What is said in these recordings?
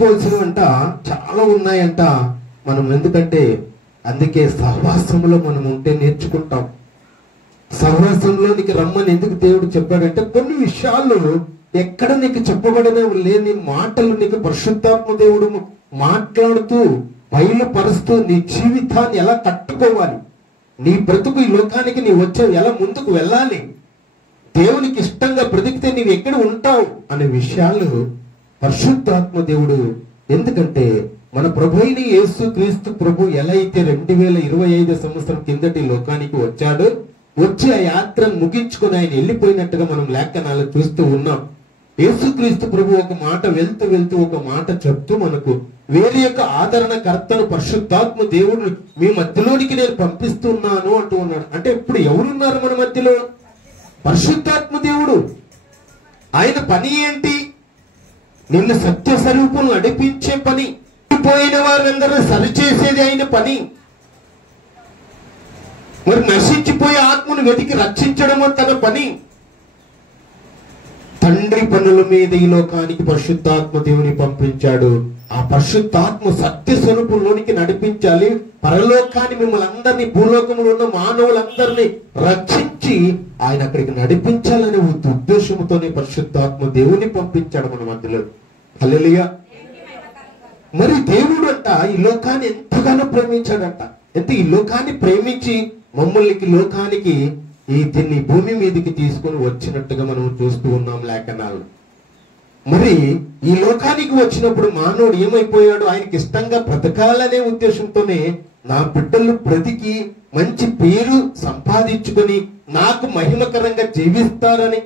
నేర్చుకోవాల్సినవంట చాలా ఉన్నాయంట. మనం ఎందుకంటే అందుకే సహవాసంలో మనం ఉంటే నేర్చుకుంటాం. సహవాసంలో నీకు రమ్మని ఎందుకు దేవుడు చెప్పాడంటే కొన్ని విషయాలు ఎక్కడ నీకు చెప్పబడిన లేని మాటలు నీకు పరిశుద్ధాత్మ దేవుడు మాట్లాడుతూ బయలుపరుస్తూ నీ జీవితాన్ని ఎలా కట్టుకోవాలి, నీ బ్రతుకు ఈ లోకానికి నీ వచ్చే ఎలా ముందుకు వెళ్ళాలి, దేవునికి ఇష్టంగా బ్రతికితే నీవు ఎక్కడ ఉంటావు అనే విషయాలు పరిశుద్ధాత్మ దేవుడు. ఎందుకంటే మన ప్రభు అయిన యేసు క్రీస్తు ప్రభు ఎలా అయితే 2025 సంవత్సరం కిందటి లోకానికి వచ్చాడు, వచ్చి ఆ యాత్రను ముగించుకొని ఆయన వెళ్ళిపోయినట్టుగా మనం లేఖనాలు చూస్తూ ఉన్నాం. యేసుక్రీస్తు ప్రభు ఒక మాట వెళ్తూ వెళ్తూ ఒక మాట చెప్తూ మనకు వేరే యొక్క ఆదరణకర్తను పరిశుద్ధాత్మ దేవుడు మీ మధ్యలోనికి నేను పంపిస్తున్నాను అంటూ ఉన్నాడు. అంటే ఇప్పుడు ఎవరున్నారు మన మధ్యలో? పరిశుద్ధాత్మ దేవుడు. ఆయన పని ఏంటి? నిన్ను సత్య స్వరూపం నడిపించే పని, పోయిన వారందరూ సరిచేసేది ఆయన పని. మరి నశించిపోయే ఆత్మను వెతికి రక్షించడం తన పని. తండ్రి పనుల మీద ఈ లోకానికి పరిశుద్ధాత్మ దేవుని పంపించాడు. ఆ పరిశుద్ధాత్మ సత్య స్వరూపంలోనికి నడిపించాలి. పరలోకాన్ని మిమ్మల్ని అందరినీ, భూలోకంలో ఉన్న మానవులందరినీ రక్షించి ఆయన అక్కడికి నడిపించాలనే ఉద్దేశంతోనే పరిశుద్ధాత్మ దేవుని పంపించాడు మన మధ్యలో. హల్లెలూయా. మరి దేవుడు అంట ఈ లోకాన్ని ఎంతగానో ప్రేమించాడంట. ఎంత ఈ లోకాన్ని ప్రేమించి మమ్మల్ని లోకానికి దీన్ని భూమి మీదకి తీసుకొని వచ్చినట్టుగా మనం చూస్తూ ఉన్నాం లేఖనాలు. మరి ఈ లోకానికి వచ్చినప్పుడు మానవుడు ఏమైపోయాడు? ఆయనకి ఇష్టంగా బ్రతకాలనే ఉద్దేశంతోనే నా బిడ్డలు బ్రతికి మంచి పేరు సంపాదించుకొని నాకు మహిమకరంగా జీవిస్తారని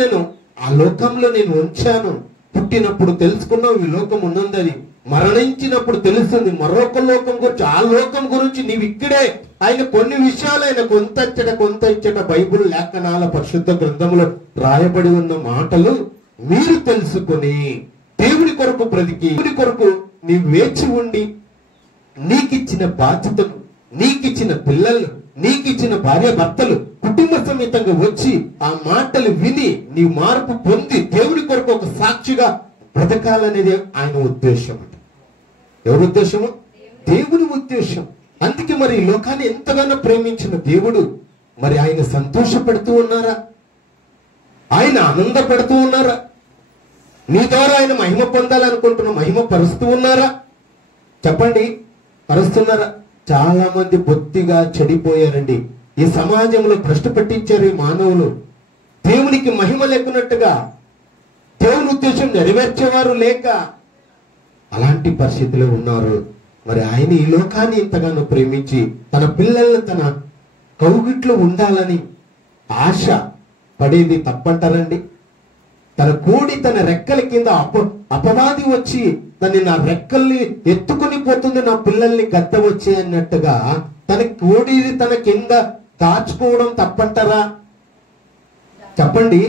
నేను ఆ లోకంలో నేను ఉంచాను. పుట్టినప్పుడు తెలుసుకున్నావు ఈ లోకం ఉన్నదని, మరణించినప్పుడు తెలుస్తుంది మరొక లోకం గురించి. ఆ లోకం గురించి నీవు ఇక్కడే ఆయన కొన్ని విషయాలు ఆయన కొంత ఇచ్చట బైబిల్ లేఖనాల పరిశుద్ధ గ్రంథంలో రాయబడి ఉన్న మాటలు మీరు తెలుసుకొని దేవుడి కొరకు బ్రతికి దేవుడి కొరకు నీవు వేచి ఉండి నీకిచ్చిన బాధ్యతలు, నీకిచ్చిన పిల్లలు, నీకిచ్చిన భార్య భర్తలు కుటుంబ సమేతంగా వచ్చి ఆ మాటలు విని నీ మార్పు పొంది దేవుడి కొరకు ఒక సాక్షిగా బ్రతకాలనేది ఆయన ఉద్దేశం. ఎవరి ఉద్దేశము? దేవుని ఉద్దేశం. అందుకే మరి ఈ లోకాన్ని ఎంతగానో ప్రేమించిన దేవుడు మరి ఆయన సంతోషపెడుతూ ఉన్నారా? ఆయన ఆనందపెడుతూ ఉన్నారా? నీ ద్వారా ఆయన మహిమ పొందాలనుకుంటున్న మహిమ పరుస్తూ ఉన్నారా? చెప్పండి, పరుస్తున్నారా? చాలా మంది బొత్తిగా చెడిపోయారండి. ఈ సమాజంలో భ్రష్టు పట్టించారు ఈ మానవులు. దేవునికి మహిమ లేకున్నట్టుగా, దేవుని ఉద్దేశం నెరవేర్చేవారు లేక అలాంటి పరిస్థితిలో ఉన్నారు. మరి ఆయన ఈ లోకాన్ని ఇంతగానో ప్రేమించి తన పిల్లల్ని తన కౌగిట్లో ఉండాలని ఆశ పడేది తప్పంటారండి? తన కోడి తన రెక్కల కింద అపవాది వచ్చి తను నా రెక్కల్ని ఎత్తుకొని పోతుంది, నా పిల్లల్ని గద్ద వచ్చి అన్నట్టుగా తన కోడి తన కింద దాచుకోవడం తప్పంటారా? చెప్పండి.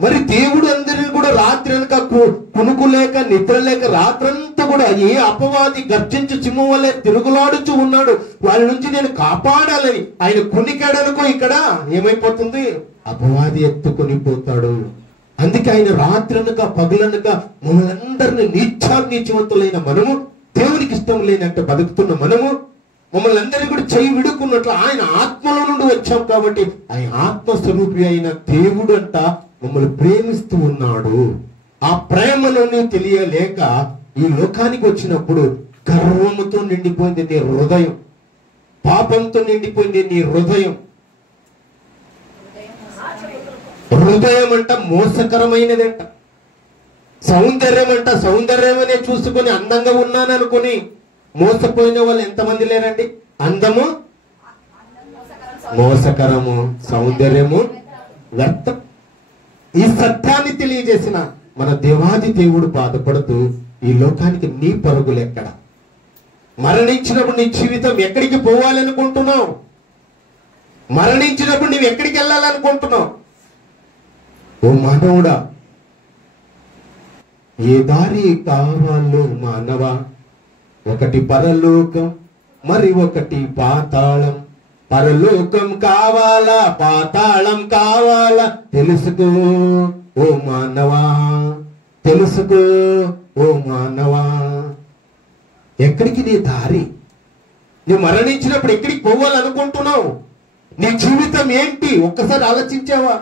మరి దేవుడు అందరిని కూడా రాత్రి అనక కునుకు లేక నిద్ర లేక రాత్రంతా కూడా ఏ అపవాది గర్జించి సింహం వల్లే తిరుగులాడుచూ ఉన్నాడు, వాళ్ళ నుంచి నేను కాపాడాలని ఆయన కొనికాడనుకో ఇక్కడ ఏమైపోతుంది? అపవాది ఎత్తుకొని పోతాడు. అందుకే ఆయన రాత్రనక పగలనక మమ్మల్ని అందరినీ నీచవంతులైన మనము, దేవునికి ఇష్టం లేనట్టు బతుకుతున్న మనము, మమ్మల్ని అందరినీ కూడా చేయి విడుకున్నట్లు ఆయన ఆత్మలో నుండి వచ్చాం కాబట్టి ఆయన ఆత్మస్వరూపి అయిన దేవుడు అంట మమ్మల్ని ప్రేమిస్తూ ఉన్నాడు. ఆ ప్రేమను తెలియలేక ఈ లోకానికి వచ్చినప్పుడు గర్వముతో నిండిపోయింది నీ హృదయం, పాపంతో నిండిపోయింది నీ హృదయం. హృదయం అంట మోసకరమైనదంట. సౌందర్యం అంట సౌందర్యం అనే చూసుకొని అందంగా ఉన్నాను అనుకుని మోసపోయిన వాళ్ళు ఎంతమంది లేరండి? అందము మోసకరము, సౌందర్యము వ్యర్థం. ఈ సత్యాన్ని తెలియజేసిన మన దేవాది దేవుడు బాధపడుతూ ఈ లోకానికి నీ పరుగులు ఎక్కడ? మరణించినప్పుడు నీ జీవితం ఎక్కడికి పోవాలనుకుంటున్నావు? మరణించినప్పుడు నీవు ఎక్కడికి వెళ్ళాలనుకుంటున్నావు? ఓ మానవుడా, ఏ దారి కావాలో మానవా, ఒకటి పరలోకం మరి ఒకటి పాతాళం. పరలోకం కావాలా పాతాళం కావాలా తెలుసుకో ఓ మానవా, తెలుసుకో. ఓ మానవా, ఎక్కడికి నీ దారి? నువ్వు మరణించినప్పుడు ఎక్కడికి పోవాలనుకుంటున్నావు? నీ జీవితం ఏంటి? ఒక్కసారి ఆలోచించావా?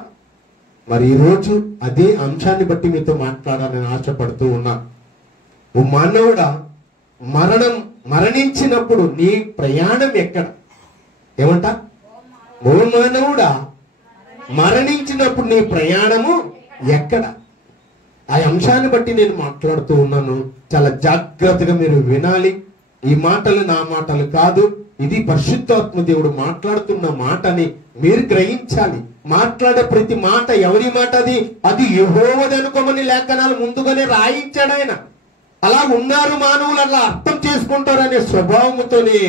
మరి ఈరోజు అదే అంశాన్ని బట్టి మీతో మాట్లాడాలని ఆశపడుతూ ఉన్నా. ఓ మానవుడా, మరణించినప్పుడు నీ ప్రయాణం ఎక్కడ? ఏమంట? ఓ మానవుడా, మరణించినప్పుడు నీ ప్రయాణము ఎక్కడ? ఆ అంశాన్ని బట్టి నేను మాట్లాడుతూ ఉన్నాను. చాలా జాగ్రత్తగా మీరు వినాలి. ఈ మాటలు నా మాటలు కాదు, ఇది పరిశుద్ధాత్మ దేవుడు మాట్లాడుతున్న మాటని మీరు గ్రహించాలి. మాట్లాడే ప్రతి మాట ఎవరి మాట? అది యెహోవాది అనుకోమని లేఖనాలు ముందుగానే రాయించాడు ఆయన. అలా ఉన్నారు మానవులు, అలా అర్థం చేసుకుంటారనే స్వభావంతోనే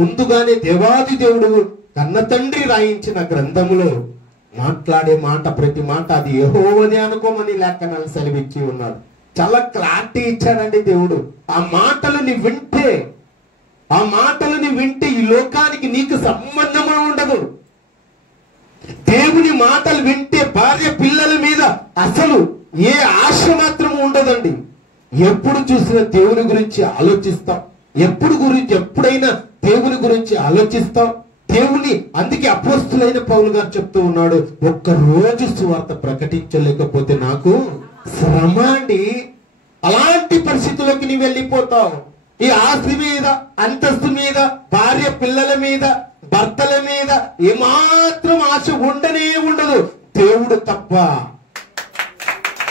ముందుగానే దేవాది దేవుడు కన్న తండ్రి రాయించిన గ్రంథములో మాట్లాడే మాట ప్రతి మాట అది యెహోవాది అనుకోమని లేఖనాలు సెలవిచ్చి ఉన్నాడు. చాలా క్లారిటీ ఇచ్చాడండి దేవుడు. ఆ మాటలని వింటే ఈ లోకానికి నీకు సంబంధమే ఉండదు. దేవుని మాటలు వింటే భార్య పిల్లల మీద అసలు ఏ ఆశ మాత్రం ఉండదండి. ఎప్పుడు చూసినా దేవుని గురించి ఆలోచిస్తాం. ఎప్పుడైనా దేవుని గురించి ఆలోచిస్తాం. అందుకే అపోస్తులైన పౌలు గారు చెప్తూ ఉన్నాడు, ఒక్క రోజు సువార్త ప్రకటించలేకపోతే నాకు శ్రమ అండి. అలాంటి పరిస్థితుల్లోకి నీవు వెళ్ళిపోతావు. ఈ ఆస్తి మీద, అంతస్తు మీద, భార్య పిల్లల మీద, భర్తల మీద ఏమాత్రం ఆశ ఉండనే ఉండదు. దేవుడు తప్ప,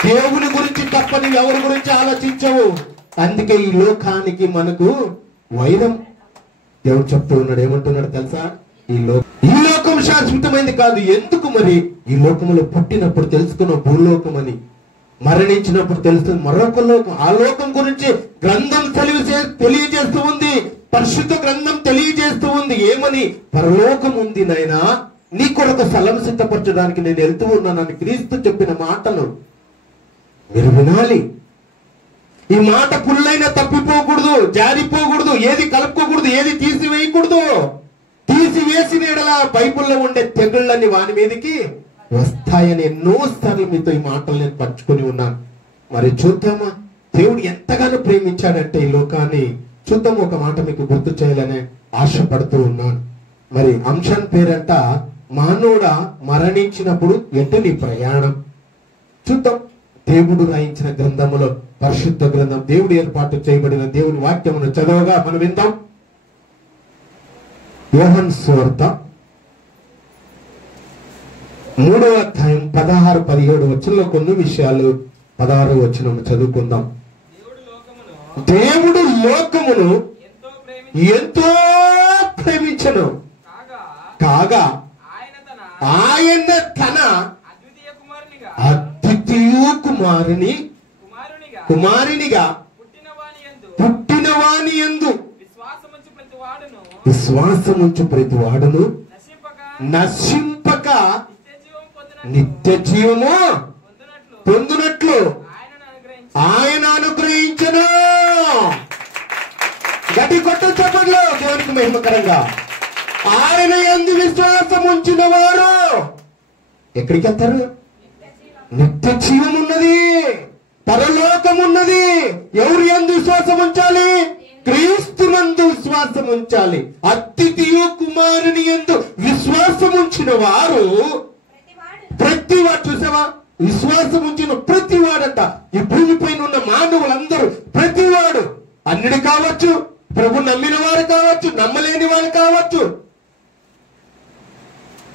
దేవుని గురించి తప్ప నీవు ఎవరి గురించి ఆలోచించవు. అందుకే ఈ లోకానికి మనకు వైరం. దేవుడు చెప్తూ ఉన్నాడు, ఏమంటున్నాడు తెలుసా? ఈ లోకం శాశ్వతమైంది కాదు. ఎందుకు మరి? ఈ లోకంలో పుట్టినప్పుడు తెలుసుకున్న భూలోకం అని, మరణించినప్పుడు తెలుస్తుంది మరొక లోకం. ఆ లోకం గురించి గ్రంథం తెలియజేస్తూ ఉంది. పరిశుద్ధ గ్రంథం తెలియజేస్తూ ఉంది. ఏమని? పరలోకం ఉంది నాయనా, నీ కొరకు స్థలం సిద్ధపరచడానికి నేను వెళ్తూ ఉన్నానని క్రీస్తు చెప్పిన మాటలు మీరు వినాలి. ఈ మాట పుల్లైనా తప్పిపోకూడదు, జారిపోకూడదు, ఏది కలుపుకోకూడదు, ఏది తీసివేయకూడదు. తీసివేసిన ఎడల బైబిల్లో ఉండే తెగుళ్ళని వాని మీదకి వస్తాయని ఎన్నోసార్లు మీతో ఈ మాటలు నేను పంచుకొని ఉన్నాను. మరి చూద్దామా దేవుడు ఎంతగానో ప్రేమించాడంటే ఈ లోకాన్ని? చూద్దాం. ఒక మాట మీకు గుర్తు చేయాలనే ఆశపడుతూ ఉన్నాను. మరి అంశం పేరంట మానవుడా మరణించినప్పుడు ఎటు నీ ప్రయాణం. చూద్దాం. దేవుడు రాయించిన గ్రంథములో, పరిశుద్ధ గ్రంథం, దేవుడు ఏర్పాటు చేయబడిన దేవుని వాక్యమును చదవగా మనం విందాం. యోహాను సువార్త 3వ అధ్యాయం 16-17 వచనంలో కొన్ని విషయాలు 16వ వచనం చదువుకుందాం. దేవుడు లోకమును ఎంతో ప్రేమించెను కాగా ఆయన తన అద్వితీయ కుమారునిగా పుట్టినవాని యందు విశ్వాసముంచు ప్రతి వాడును నశింపక నిత్య జీవము పొందునట్లు ఆయన అనుగ్రహించెను. గట్టి కొట్ట చెప్పట్లో దేవునికి మహిమకరంగా. ఆయన యందు విశ్వాసం ఉంచిన వారు ఎక్కడికి వెళ్తారు? నిత్య జీవం ఉన్నది, పరలోకం ఉన్నది. ఎవరు యందు విశ్వాసం ఉంచాలి? క్రీస్తునందు విశ్వాసం ఉంచాలి. అద్వితీయ కుమారుని యందు విశ్వాసం ఉంచిన వారు ప్రతివాడు, చూసావా? విశ్వాసం ఉంచిన ప్రతివాడంట. ఈ భూమిపైన ఉన్న మానవులందరూ ప్రతివాడు, అన్నిడు కావచ్చు, ప్రభు నమ్మిన వారు కావచ్చు, నమ్మలేని వారు కావచ్చు.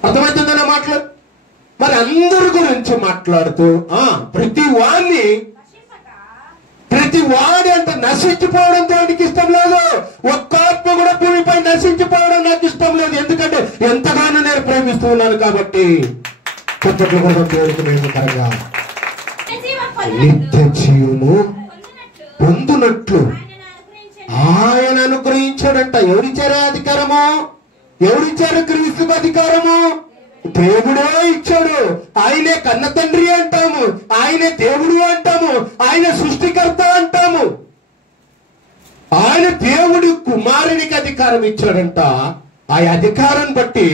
అర్థమవుతుందన్న మాటలు. మరి అందరి గురించి మాట్లాడుతూ ప్రతి వాడి అంత నశించిపోవడం దేవునికి ఇష్టం లేదు. ఒక్క ఆత్మ కూడా భూమిపై నశించిపోవడం నాకు ఇష్టం లేదు. ఎందుకంటే ఎంతగానో నేను ప్రేమిస్తూ ఉన్నాను కాబట్టి. దేవుడికి మహిమకరంగా. నిత్య జీవము పొందునట్లు ఆయన అనుగ్రహించాడంట. ఎవరిచ్చారా అధికారము? ఎవరిచ్చారు క్రీస్తుకు అధికారము? దేవుడే ఇచ్చాడు. ఆయనే కన్న తండ్రి అంటాము, ఆయనే దేవుడు అంటాము, ఆయన సృష్టికర్త అంటాము. ఆయన దేవుడి కుమారునికి అధికారం ఇచ్చాడంట. ఆ అధికారం బట్టి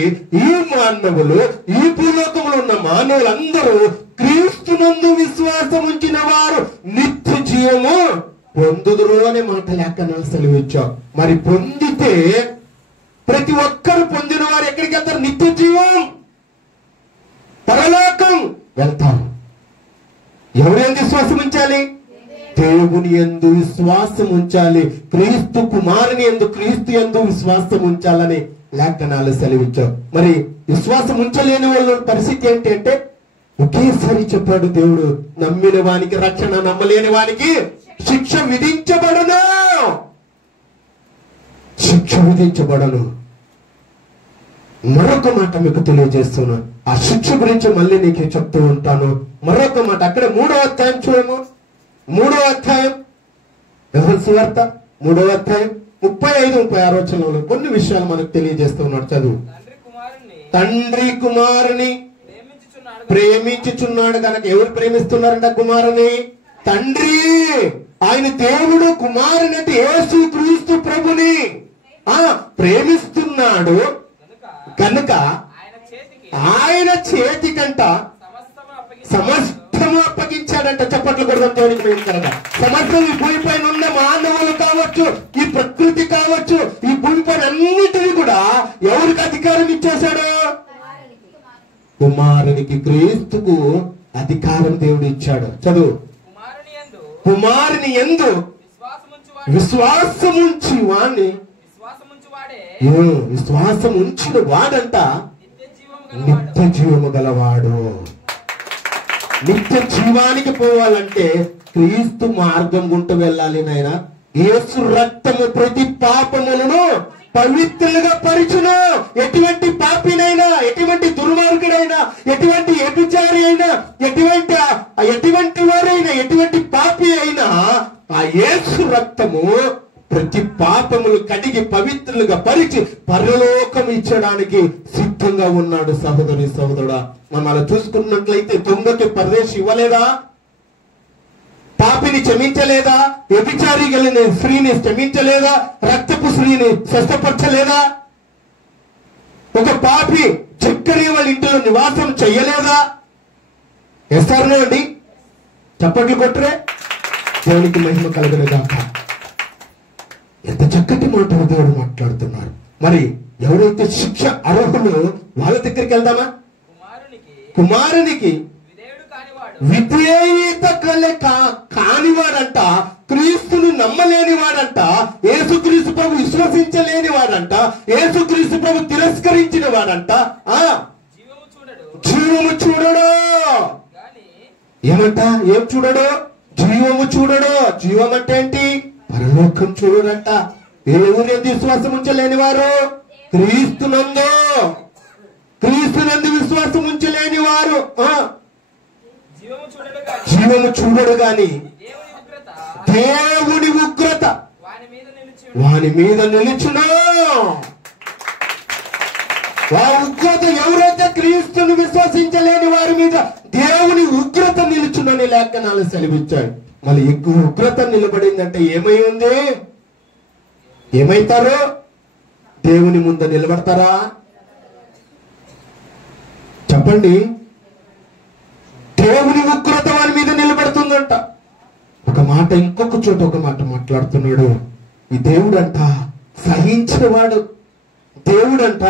ఈ మానవులు, ఈ భూలోకంలో ఉన్న మానవులందరూ క్రీస్తునందు విశ్వాసం ఉంచిన వారు నిత్య జీవము పొందుదురు అనే మాట లేఖనాలు సెలవిచ్చావు. మరి పొందితే ప్రతి ఒక్కరు పొందిన వారు ఎక్కడికి వెళ్తారు? నిత్య జీవం, పరలోకం వెళ్తారు. ఎవరు ఎందు విశ్వాసం ఉంచాలి? దేవుని యందు విశ్వాసం ఉంచాలి. క్రీస్తు కుమారుని యందు, క్రీస్తు యందు విశ్వాసం ఉంచాలని లేఖనాలు సెలవిచ్చావు. మరి విశ్వాసం ఉంచలేని వాళ్ళ పరిస్థితి ఏంటి అంటే ఒకేసారి చెప్పాడు దేవుడు, నమ్మిన వానికి రక్షణ, నమ్మలేని వానికి శిక్ష విధించబడను. శిక్ష విధించబడను. మరొక మాట మీకు తెలియజేస్తున్నాను. ఆ శిక్ష గురించి మళ్ళీ నీకు చెప్తూ ఉంటాను. మరొక మాట అక్కడ 3వ అధ్యాయం చూడము. 3వ అధ్యాయం యోహాను సువార్త 3వ అధ్యాయం 35-36 వచనంలో కొన్ని విషయాలు మనకు తెలియజేస్తూ ఉన్నాడు. చదువు. తండ్రి కుమారుని ప్రేమించుచున్నాడు కనుక. ఎవరు ప్రేమిస్తున్నారంట కుమారుని? తండ్రి. ఆయన దేవుడు కుమారుని అంటే యేసు క్రీస్తు ప్రభుని ప్రేమిస్తున్నాడు కనుక ఆయన చేతికంట సమస్తము అప్పగించాడంట. చప్పట్లు కొడదాం దేవునికి కనుక. సమస్తం ఈ భూమిపైన ఉన్న మానవులు కావచ్చు, ఈ ప్రకృతి కావచ్చు, ఈ భూమిపైన అన్నిటినీ కూడా ఎవరికి అధికారం ఇచ్చేశాడు? కుమారునికి, క్రీస్తుకు అధికారం దేవుడు ఇచ్చాడు. చదువు. కుమారుని యందు విశ్వాసం ఉంచి వాణ్ణి, విశ్వాసం ఉంచిన వాడంట నిత్య జీవము గలవాడు. నిత్య జీవానికి పోవాలంటే క్రీస్తు మార్గం గుంటూ వెళ్ళాలి నాయన. యేసు రక్తము ప్రతి పాపములను పవిత్రులుగా పరిచును. ఎటువంటి పాపినైనా, ఎటువంటి దుర్మార్గుడైనా, ఎటువంటి వ్యభిచారి అయినా, ఎటువంటి వారైనా, ఎటువంటి పాపి అయినా ఆ యేసు రక్తము ప్రతి పాపములు కడిగి పవిత్రులుగా పరిచి పరలోకం ఇచ్చడానికి సిద్ధంగా ఉన్నాడు. సహోదరి సహోదరుడా, మనం అలా చూసుకున్నట్లయితే దొంగకి పరదేశం ఇవ్వలేదా? పాపిని క్షమించలేదా? వ్యభిచారి కలిగిన స్త్రీని క్షమించలేదా? రక్తపు స్త్రీని స్వస్థపరచలేదా? ఒక పాపి చక్కని వాళ్ళ ఇంట్లో నివాసం చెయ్యలేదా? ఎస్తారనే అండి, చప్పట్లు కొట్టరే. దేవునికి మహిమ కలుగునుగాక. ఎంత చక్కటి మాటలు దేవుడు మాట్లాడుతున్నారు. మరి ఎవరైతే శిక్ష అర్హులు వాళ్ళ దగ్గరికి వెళ్దామా? కుమారునికి విధేయత కానివాడంట, క్రీస్తుని నమ్మలేని వాడంట, యేసుక్రీస్తు ప్రభు విశ్వసించలేని వాడంట, యేసుక్రీస్తు ప్రభు తిరస్కరించిన వాడంట జీవము చూడడు. ఏమంట? ఏం చూడడు? జీవము చూడడు. జీవం అంటే ఏంటి? పరలోకం చూడడంట. ఎవరు ఎందు విశ్వాసం ఉంచలేని వారు? క్రీస్తునందు విశ్వాసం ఉంచలేని వారు జీవము చూడడు గాని దేవుని ఉగ్రత వాని మీద నిలుచును. ఆ ఉగ్రత ఎవరైతే క్రీస్తుని విశ్వసించలేని వారి మీద దేవుని ఉగ్రత నిలుచునని లేఖనాలు సెలవిచ్చాడు. మళ్ళీ ఎక్కువ ఉగ్రత నిలబడిందంటే ఏమై ఉంది? ఏమైతారు? దేవుని ముందు నిలబడతారా? చెప్పండి. దేవుని ఉగ్రత వారి మీద నిలబడుతుందంట. ఒక మాట ఇంకొక చోట ఒక మాట మాట్లాడుతున్నాడు. ఈ దేవుడంట సహించినవాడు, దేవుడంట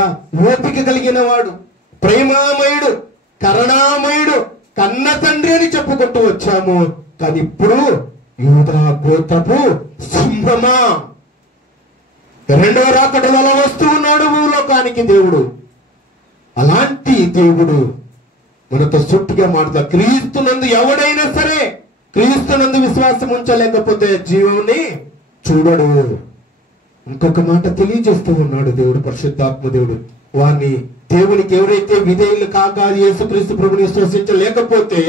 ఓపిక కలిగిన వాడు, ప్రేమామయుడు, కరుణామయుడు, కన్న తండ్రి అని చెప్పుకుంటూ వచ్చాము. కానీ ఇప్పుడు యూదా గోత్రపు సింహమా, రెండవ రాకడలో వస్తూ ఉన్నాడు భూలోకానికి దేవుడు. అలాంటి దేవుడు మనతో సుట్టుగా మాట్లాడు. క్రీస్తునందు ఎవడైనా సరే క్రీస్తునందు విశ్వాసం ఉంచలేకపోతే జీవుని చూడడు. ఇంకొక మాట తెలియజేస్తూ ఉన్నాడు దేవుడు, పరిశుద్ధాత్మ దేవుడు. వారిని దేవునికి ఎవరైతే విధేయులు కాక యేసుక్రీస్తు ప్రభుని విశ్వసించలేకపోతే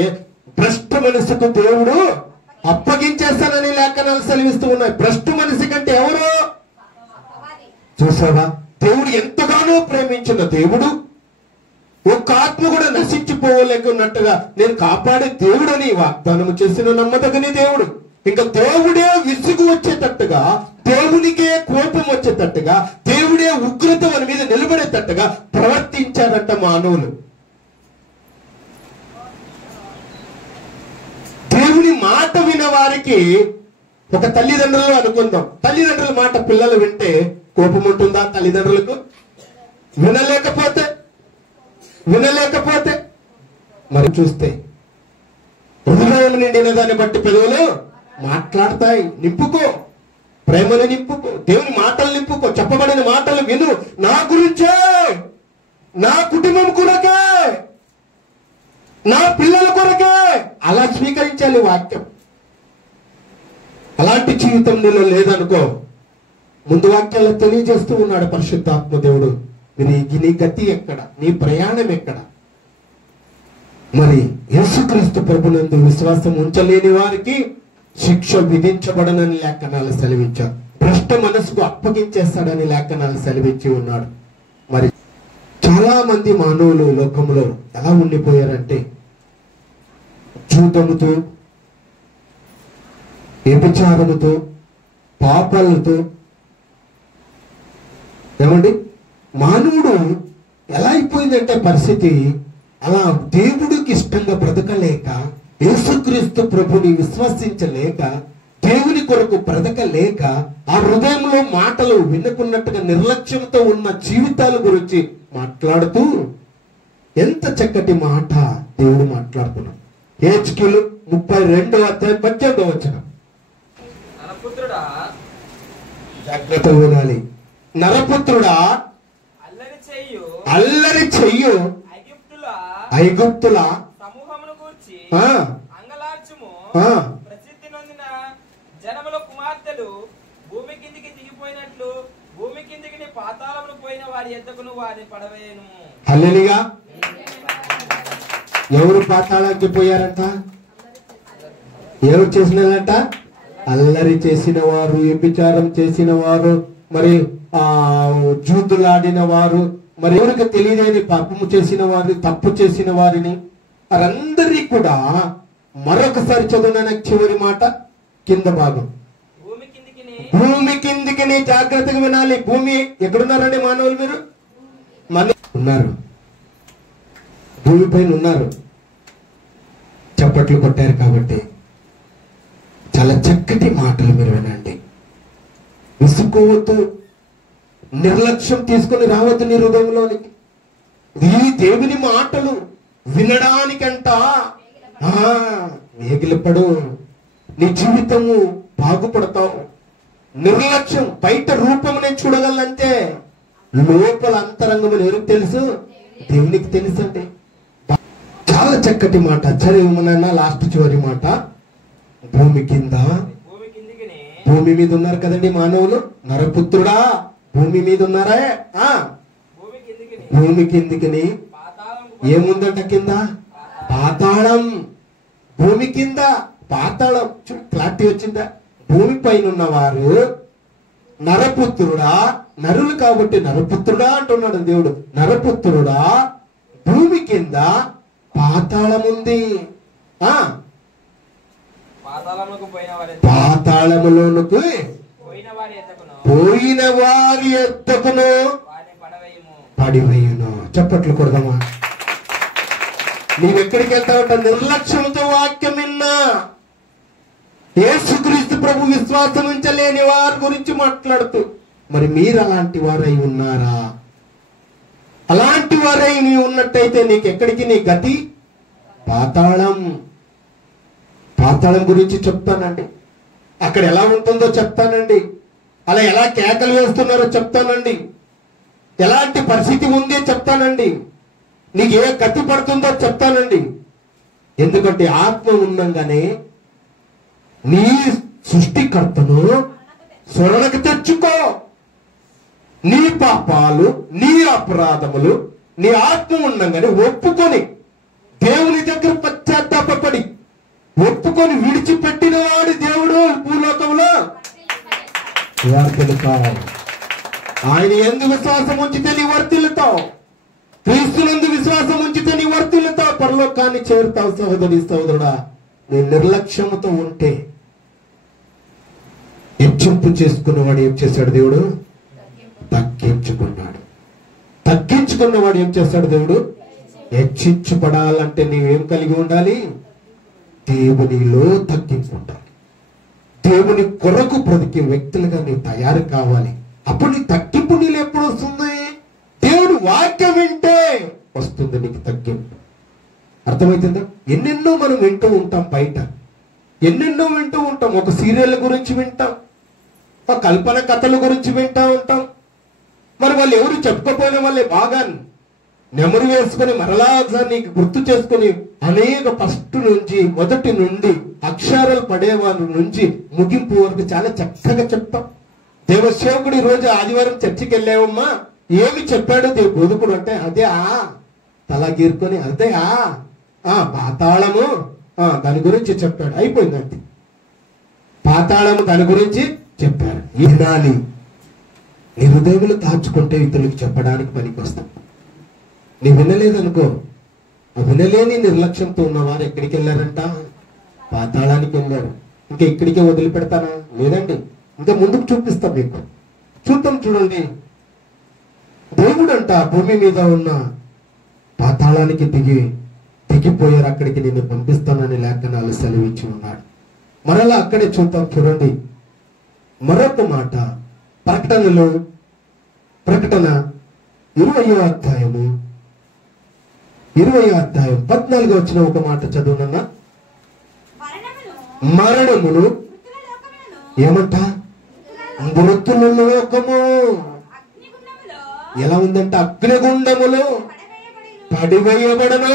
భ్రష్ట మనసుకు దేవుడు అప్పగించేస్తానని లేఖనాలు సెలవిస్తూ ఉన్నాయి. భ్రష్ట మనసు కంటే ఎవరు? చూసావా? దేవుడు ఎంతగానో ప్రేమించిన దేవుడు ఒక్క ఆత్మ కూడా నశించిపోలేకున్నట్టుగా నేను కాపాడే దేవుడని వాగ్దానం చేసిన నమ్మదగని దేవుడు. ఇంకా దేవుడే విసుగు వచ్చేటట్టుగా, దేవునికే కోపం వచ్చేటట్టుగా, దేవుడే ఉగ్రత వారి మీద నిలబడేటట్టుగా ప్రవర్తించారంట మానవులు. దేవుని మాట విన వారికి ఒక తల్లిదండ్రులు అనుకుందాం, తల్లిదండ్రుల మాట పిల్లలు వింటే కోపం ఉంటుందా తల్లిదండ్రులకు? వినలేకపోతే మరి చూస్తే హృదయం నిండిన దాన్ని బట్టి పెదవులు మాట్లాడతాయి. నింపుకో, ప్రేమను నింపుకో, దేవుని మాటలు నింపుకో, చెప్పబడిన మాటలు విను. నా గురించే, నా కుటుంబం కొరకే, నా పిల్లల కొరకే అలా స్వీకరించాలి వాక్యం. అలాంటి జీవితం నీలో లేదనుకో, ముందు వాక్యాల్లో తెలియజేస్తూ ఉన్నాడు పరిశుద్ధాత్మ దేవుడు, నీ గతి ఎక్కడ, నీ ప్రయాణం ఎక్కడ? మరి యేసుక్రీస్తు ప్రభునందు విశ్వాసం ఉంచలేని వారికి శిక్ష విధించబడనని లేఖనాలు సెలవించారు. భ్రష్ట మనసుకు అప్పగించేస్తాడని లేఖనాలు సెలవించి ఉన్నాడు. మరి చాలా మంది మానవులు లోకంలో ఎలా ఉండిపోయారంటే జూదముతో, వ్యభిచారముతో, పాపాలతో, ఏమండి మానవుడు ఎలా అయిపోయిందంటే పరిస్థితి, అలా దేవుడికి ఇష్టంగా బ్రతకలేక, యేసుక్రీస్తు ప్రభుని విశ్వసించలేక, దేవుని కొరకు బ్రతకలేక, ఆ హృదయంలో మాటలు వినుకున్నట్టుగా నిర్లక్ష్యంతో ఉన్న జీవితాల గురించి మాట్లాడుతూ, ఎంత చక్కటి మాట దేవుడు మాట్లాడుతున్నాడు. హెచ్కేలు 32:18 జాగ్రత్తగా వినాలి. నరపుత్రుడా, అల్లరి చెయ్యు ఐగుప్తుల సమూహమును గూర్చి అంగలార్చుము. ప్రసిద్ధి నొందిన జనముల కుమార్తెలు భూమి కిందికి దిగిపోయినట్లు భూమి కిందికి పాతాళమును పోయిన వారి ఎద్దకును వారిని పడవేయను. హల్లెలూయా. ఎవరు పాతాళానికి పోయారంట? ఎవరు చేసినదంట? అల్లరి చేసిన వారు, వ్యభిచారం చేసిన వారు, మరి జూదులాడిన వారు, మరి ఎవరికి తెలియలేని పాపము చేసిన వారిని, తప్పు చేసిన వారిని, వారందరినీ కూడా మరొకసారి చదువున చివరి మాట కింద భాగం, భూమి కిందికి జాగ్రత్తగా వినాలి. భూమి ఎక్కడున్నారండి మానవులు? మీరు మన ఉన్నారు, భూమి పైన ఉన్నారు. చప్పట్లు కొట్టారు కాబట్టి చాలా చక్కటి మాటలు మీరు వినండి. విసుకోవద్దు, నిర్లక్ష్యం తీసుకొని రావద్దు నీ హృదయంలోనికి. ఈ దేవుని మాటలు వినడానికంట వేగిలపడు, నీ జీవితము బాగుపడతావు. నిర్లక్ష్యం బయట రూపమునే చూడగలంటే లోపల అంతరంగములు ఎవరికి తెలుసు? దేవునికి తెలుసు. అంటే చాలా చక్కటి మాట. చదివమన్నా లాస్ట్ చివరి మాట, భూమి కింద, భూమి మీద ఉన్నారు కదండి మానవులు. నరపుత్రుడా, భూమి మీద ఉన్నారా? భూమి కిందికి ఏముందంట? కింద పాతాళం. భూమి కింద పాతాళం. క్లారిటీ వచ్చిందా? భూమి పైన ఉన్నవారు నరపుత్రుడా, నరులు కాబట్టి నరపుత్రుడా అంటున్నాడు దేవుడు. నరపుత్రుడా, భూమి కింద పాతాళం ఉంది. పాతాళములోనికి పోయిన వారి ఎద్దకును పడివేయును. చప్పట్లు కొడదామా? నీవెక్కడికి వెళ్తావంట? నిర్లక్ష్యంతో వాక్యం విన్నా, యేసుక్రీస్తు ప్రభు విశ్వాసం ఉంచలేని వారి గురించి మాట్లాడుతూ, మరి మీరు అలాంటి వారై ఉన్నారా? అలాంటి వారై నీ ఉన్నట్టయితే నీకెక్కడికి నీ గతి? పాతాళం. పాతాళం గురించి చెప్తానండి, అక్కడ ఎలా ఉంటుందో చెప్తానండి, అలా ఎలా కేకలు వేస్తున్నారో చెప్తానండి, ఎలాంటి పరిస్థితి ఉంది చెప్తానండి, నీకు ఏ గతి పడుతుందో చెప్తానండి. ఎందుకంటే ఆత్మ ఉండంగానే నీ సృష్టికర్తను స్మరణకు తెచ్చుకో. నీ పాపాలు, నీ అపరాధములు నీ ఆత్మ ఉండంగానే ఒప్పుకొని, దేవుని దగ్గర పశ్చాత్తాపడి ఒప్పుకొని విడిచిపెట్టిన వాడు దేవుడు భూలోకంలో వర్తిల్లుతావు. ఆయన యందు విశ్వాసం ఉంచితే నీ వర్తిల్లుతావు. క్రీస్తునందు విశ్వాసం ఉంచితే నీ వర్తిల్లుతావు, పరలోకాన్ని చేరుతావు. సహోదరి సహోదరుడా, నీ నిర్లక్ష్యంతో ఉంటే హెచ్చింపు చేసుకున్నవాడు ఏం చేశాడు? దేవుడు తగ్గించుకున్నాడు. తగ్గించుకున్నవాడు ఏం చేస్తాడు? దేవుడు హెచ్చించబడాలంటే నీవేం కలిగి ఉండాలి? దేవునిలో తగ్గింపు ఉండాలి. దేవుని కొరకు బ్రతికే వ్యక్తులుగా నీ తయారు కావాలి. అప్పుడు నీ తగ్గింపు నీళ్ళు ఎప్పుడు వస్తుంది? దేవుడు వాక్యం వింటే వస్తుంది నీకు తగ్గింపు. అర్థమవుతుందా? ఎన్నెన్నో మనం వింటూ ఉంటాం, బయట ఎన్నెన్నో వింటూ ఉంటాం. ఒక సీరియల్ గురించి వింటాం, ఒక కల్పన కథల గురించి వింటూ ఉంటాం. మరి వాళ్ళు ఎవరు చెప్పుకోపోయిన వాళ్ళే బాగా నెమరు వేసుకొని మరలా ఒకసారి నీకు గుర్తు చేసుకొని అనేక ఫస్ట్ నుంచి మొదటి నుండి అక్షరాలు పడేవాళ్ళ నుంచి ముగింపు వరకు చాలా చక్కగా చెప్తాం. దేవసేవకుడు ఈ రోజు ఆదివారం చర్చికి వెళ్ళావమ్మా, ఏమి చెప్పాడు బోధకుడు అంటే, అదే తల గీరుకొని అదే పాతాళము దాని గురించి చెప్పాడు, అయిపోయిందండి. పాతాళము దాని గురించి చెప్పారు. వినాలి. నీ హృదయంలో దాచుకుంటే ఇతరులకు చెప్పడానికి పనికి వస్తాం. నీ వినలేదనుకో, వినలేని నిర్లక్ష్యంతో ఉన్నవారు ఎక్కడికి వెళ్ళారంట? పాతాళానికి వెళ్ళారు. ఇంకా ఇక్కడికే వదిలిపెడతానా? లేదండి, ఇంకా ముందుకు చూపిస్తాం మీకు. చూద్దాం, చూడండి. దేవుడు అంట భూమి మీద ఉన్న పాతాళానికి దిగిపోయారు, అక్కడికి నేను పంపిస్తానని లేఖనాలు సెలవిచ్చి ఉన్నాడు. మరలా అక్కడే చూద్దాం, చూడండి. మరొక మాట ప్రకటన 20వ అధ్యాయము 14వ వచ్చిన ఒక మాట చదువునన్నా. మరణమును ఏమంట? మృతుల లోకము ఎలా ఉందంట? అగ్నిగుండములో పడివేయబడను.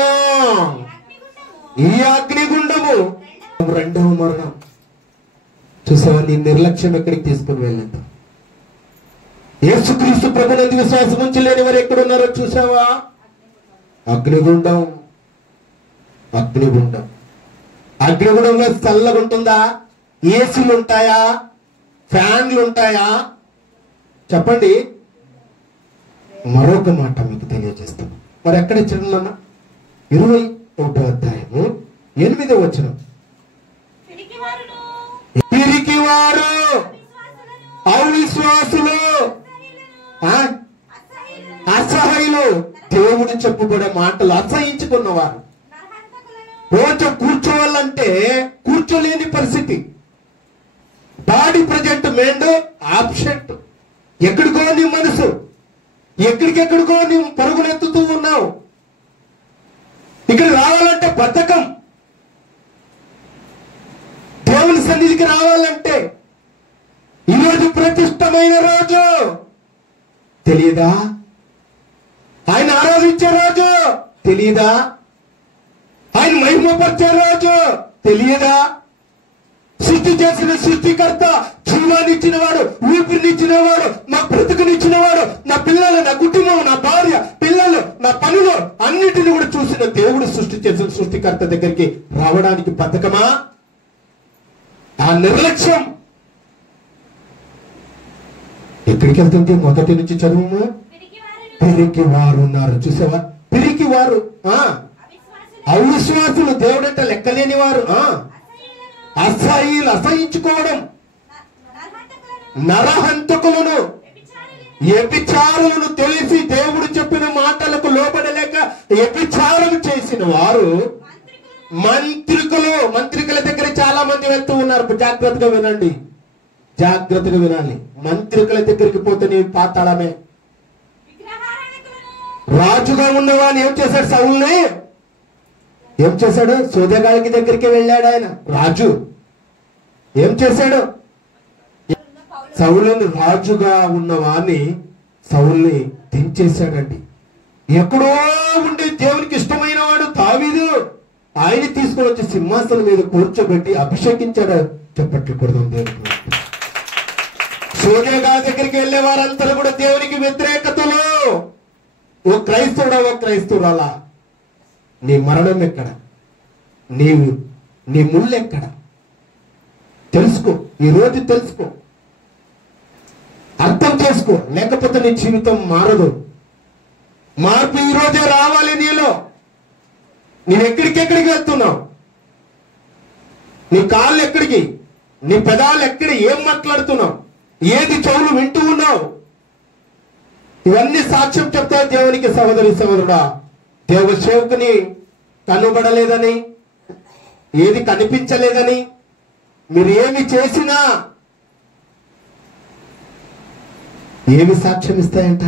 ఈ అగ్నిగుండము రెండవ మరణం. చూసావా? నీ నిర్లక్ష్యం ఎక్కడికి తీసుకుని వెళ్ళింది? యేసుక్రీస్తు ప్రభునందు విశ్వాసం ఉంచలేని వారు ఎక్కడున్నారో చూసావా? అగ్నిగుండం. అగ్నిగుండంలో చల్లగా ఉంటుందా? ఏసీలు ఉంటాయా? ఫ్యాన్లు ఉంటాయా? చెప్పండి. మరొక మాట మీకు తెలియజేస్తాను. మరి ఎక్కడ ఇచ్చిన 21వ అధ్యాయము 8వ వచనం. పిరికివారు, అవిశ్వాసులు, అసహ్యులు, దేవుడు చెప్పబడే మాటలు అసహించుకున్నవారు. రోజు కూర్చోవాలంటే కూర్చోలేని పరిస్థితి. Body present, mind absent. ఎక్కడికో నీ మనసు, ఎక్కడికెక్కడికో నీ పరుగులెత్తుతూ ఉన్నావు. ఇక్కడ రావాలంటే బద్ధకం. దేవుని సన్నిధికి రావాలంటే ఈరోజు ప్రతిష్టమైన రోజు తెలియదా? ఆయన ఆరాధించే రోజు తెలియదా? ఆయన మహిమపరిచే రోజు తెలియదా? సృష్టి చేసిన సృష్టికర్త, జీవాన్నిచ్చిన వాడు, ఊపిరినిచ్చిన వాడు, నా బ్రతుకునిచ్చిన వాడు, నా పిల్లలు, నా కుటుంబం, నా భార్య, పిల్లలు, నా పనులు అన్నిటిని కూడా చూసిన దేవుడు సృష్టి చేసిన సృష్టికర్త దగ్గరికి రావడానికి బద్ధకమా? ఆ నిర్లక్ష్యం ఎక్కడికి వెళ్తుంది? మొదటి నుంచి చదువు. పిరికి వారు ఉన్నారు. చూసావా? పిరికి వారు, అవిశ్వాసులు, దేవుడంటే లెక్కలేని వారు, అసహ్యులు, అసహించుకోవడం, నరహంతకులను, వ్యభిచారులను, తెలిసి దేవుడు చెప్పిన మాటలకు లోబడలేక వ్యభిచారం చేసిన వారు, మంత్రికుల దగ్గర చాలా మంది వెళ్తూ ఉన్నారు. జాగ్రత్తగా వినండి, జాగ్రత్తగా వినాలి. మంత్రికుల దగ్గరికి పోతే నీ పాతాళమే. రాజుగా ఉన్నవాడిని ఏం చేశాడు? సౌలుని ఏం చేశాడు? సోదగాడికి దగ్గరికి వెళ్ళాడు ఆయన రాజు. ఏం చేశాడు? సౌలుని, రాజుగా ఉన్నవాడిని సౌల్ని దించేశాడండి. ఎక్కడో ఉండి దేవునికి ఇష్టమైన వాడు దావీదు, ఆయన తీసుకొని వచ్చి సింహాసనం మీద కూర్చోబెట్టి అభిషేకించాడు. చెప్పట్లు కొడదాం దేవునికి. సోదగా దగ్గరికి వెళ్ళే వారంతా కూడా దేవునికి వ్యతిరేకతలు. ఓ క్రైస్తవురాలా, నీ మరణం ఎక్కడ? నీ ముళ్ళు ఎక్కడ? తెలుసుకో. ఈ రోజు తెలుసుకో, అర్థం చేసుకో. లేకపోతే నీ జీవితం మారదు. మార్పు ఈ రోజే రావాలి నీలో. ఎక్కడికి వెళ్తున్నావు? నీ కాళ్ళు ఎక్కడికి? నీ పెదాలు ఎక్కడి? ఏం మాట్లాడుతున్నావు? ఏది చెవులు వింటూ ఉన్నావు? ఇవన్నీ సాక్ష్యం చెప్తా దేవునికి. సహోదరి సహోదరుడా, దేవ సేవకుని కనుబడలేదని, ఏది కనిపించలేదని, మీరు ఏమి చేసినా ఏమి సాక్ష్యం ఇస్తాయంట?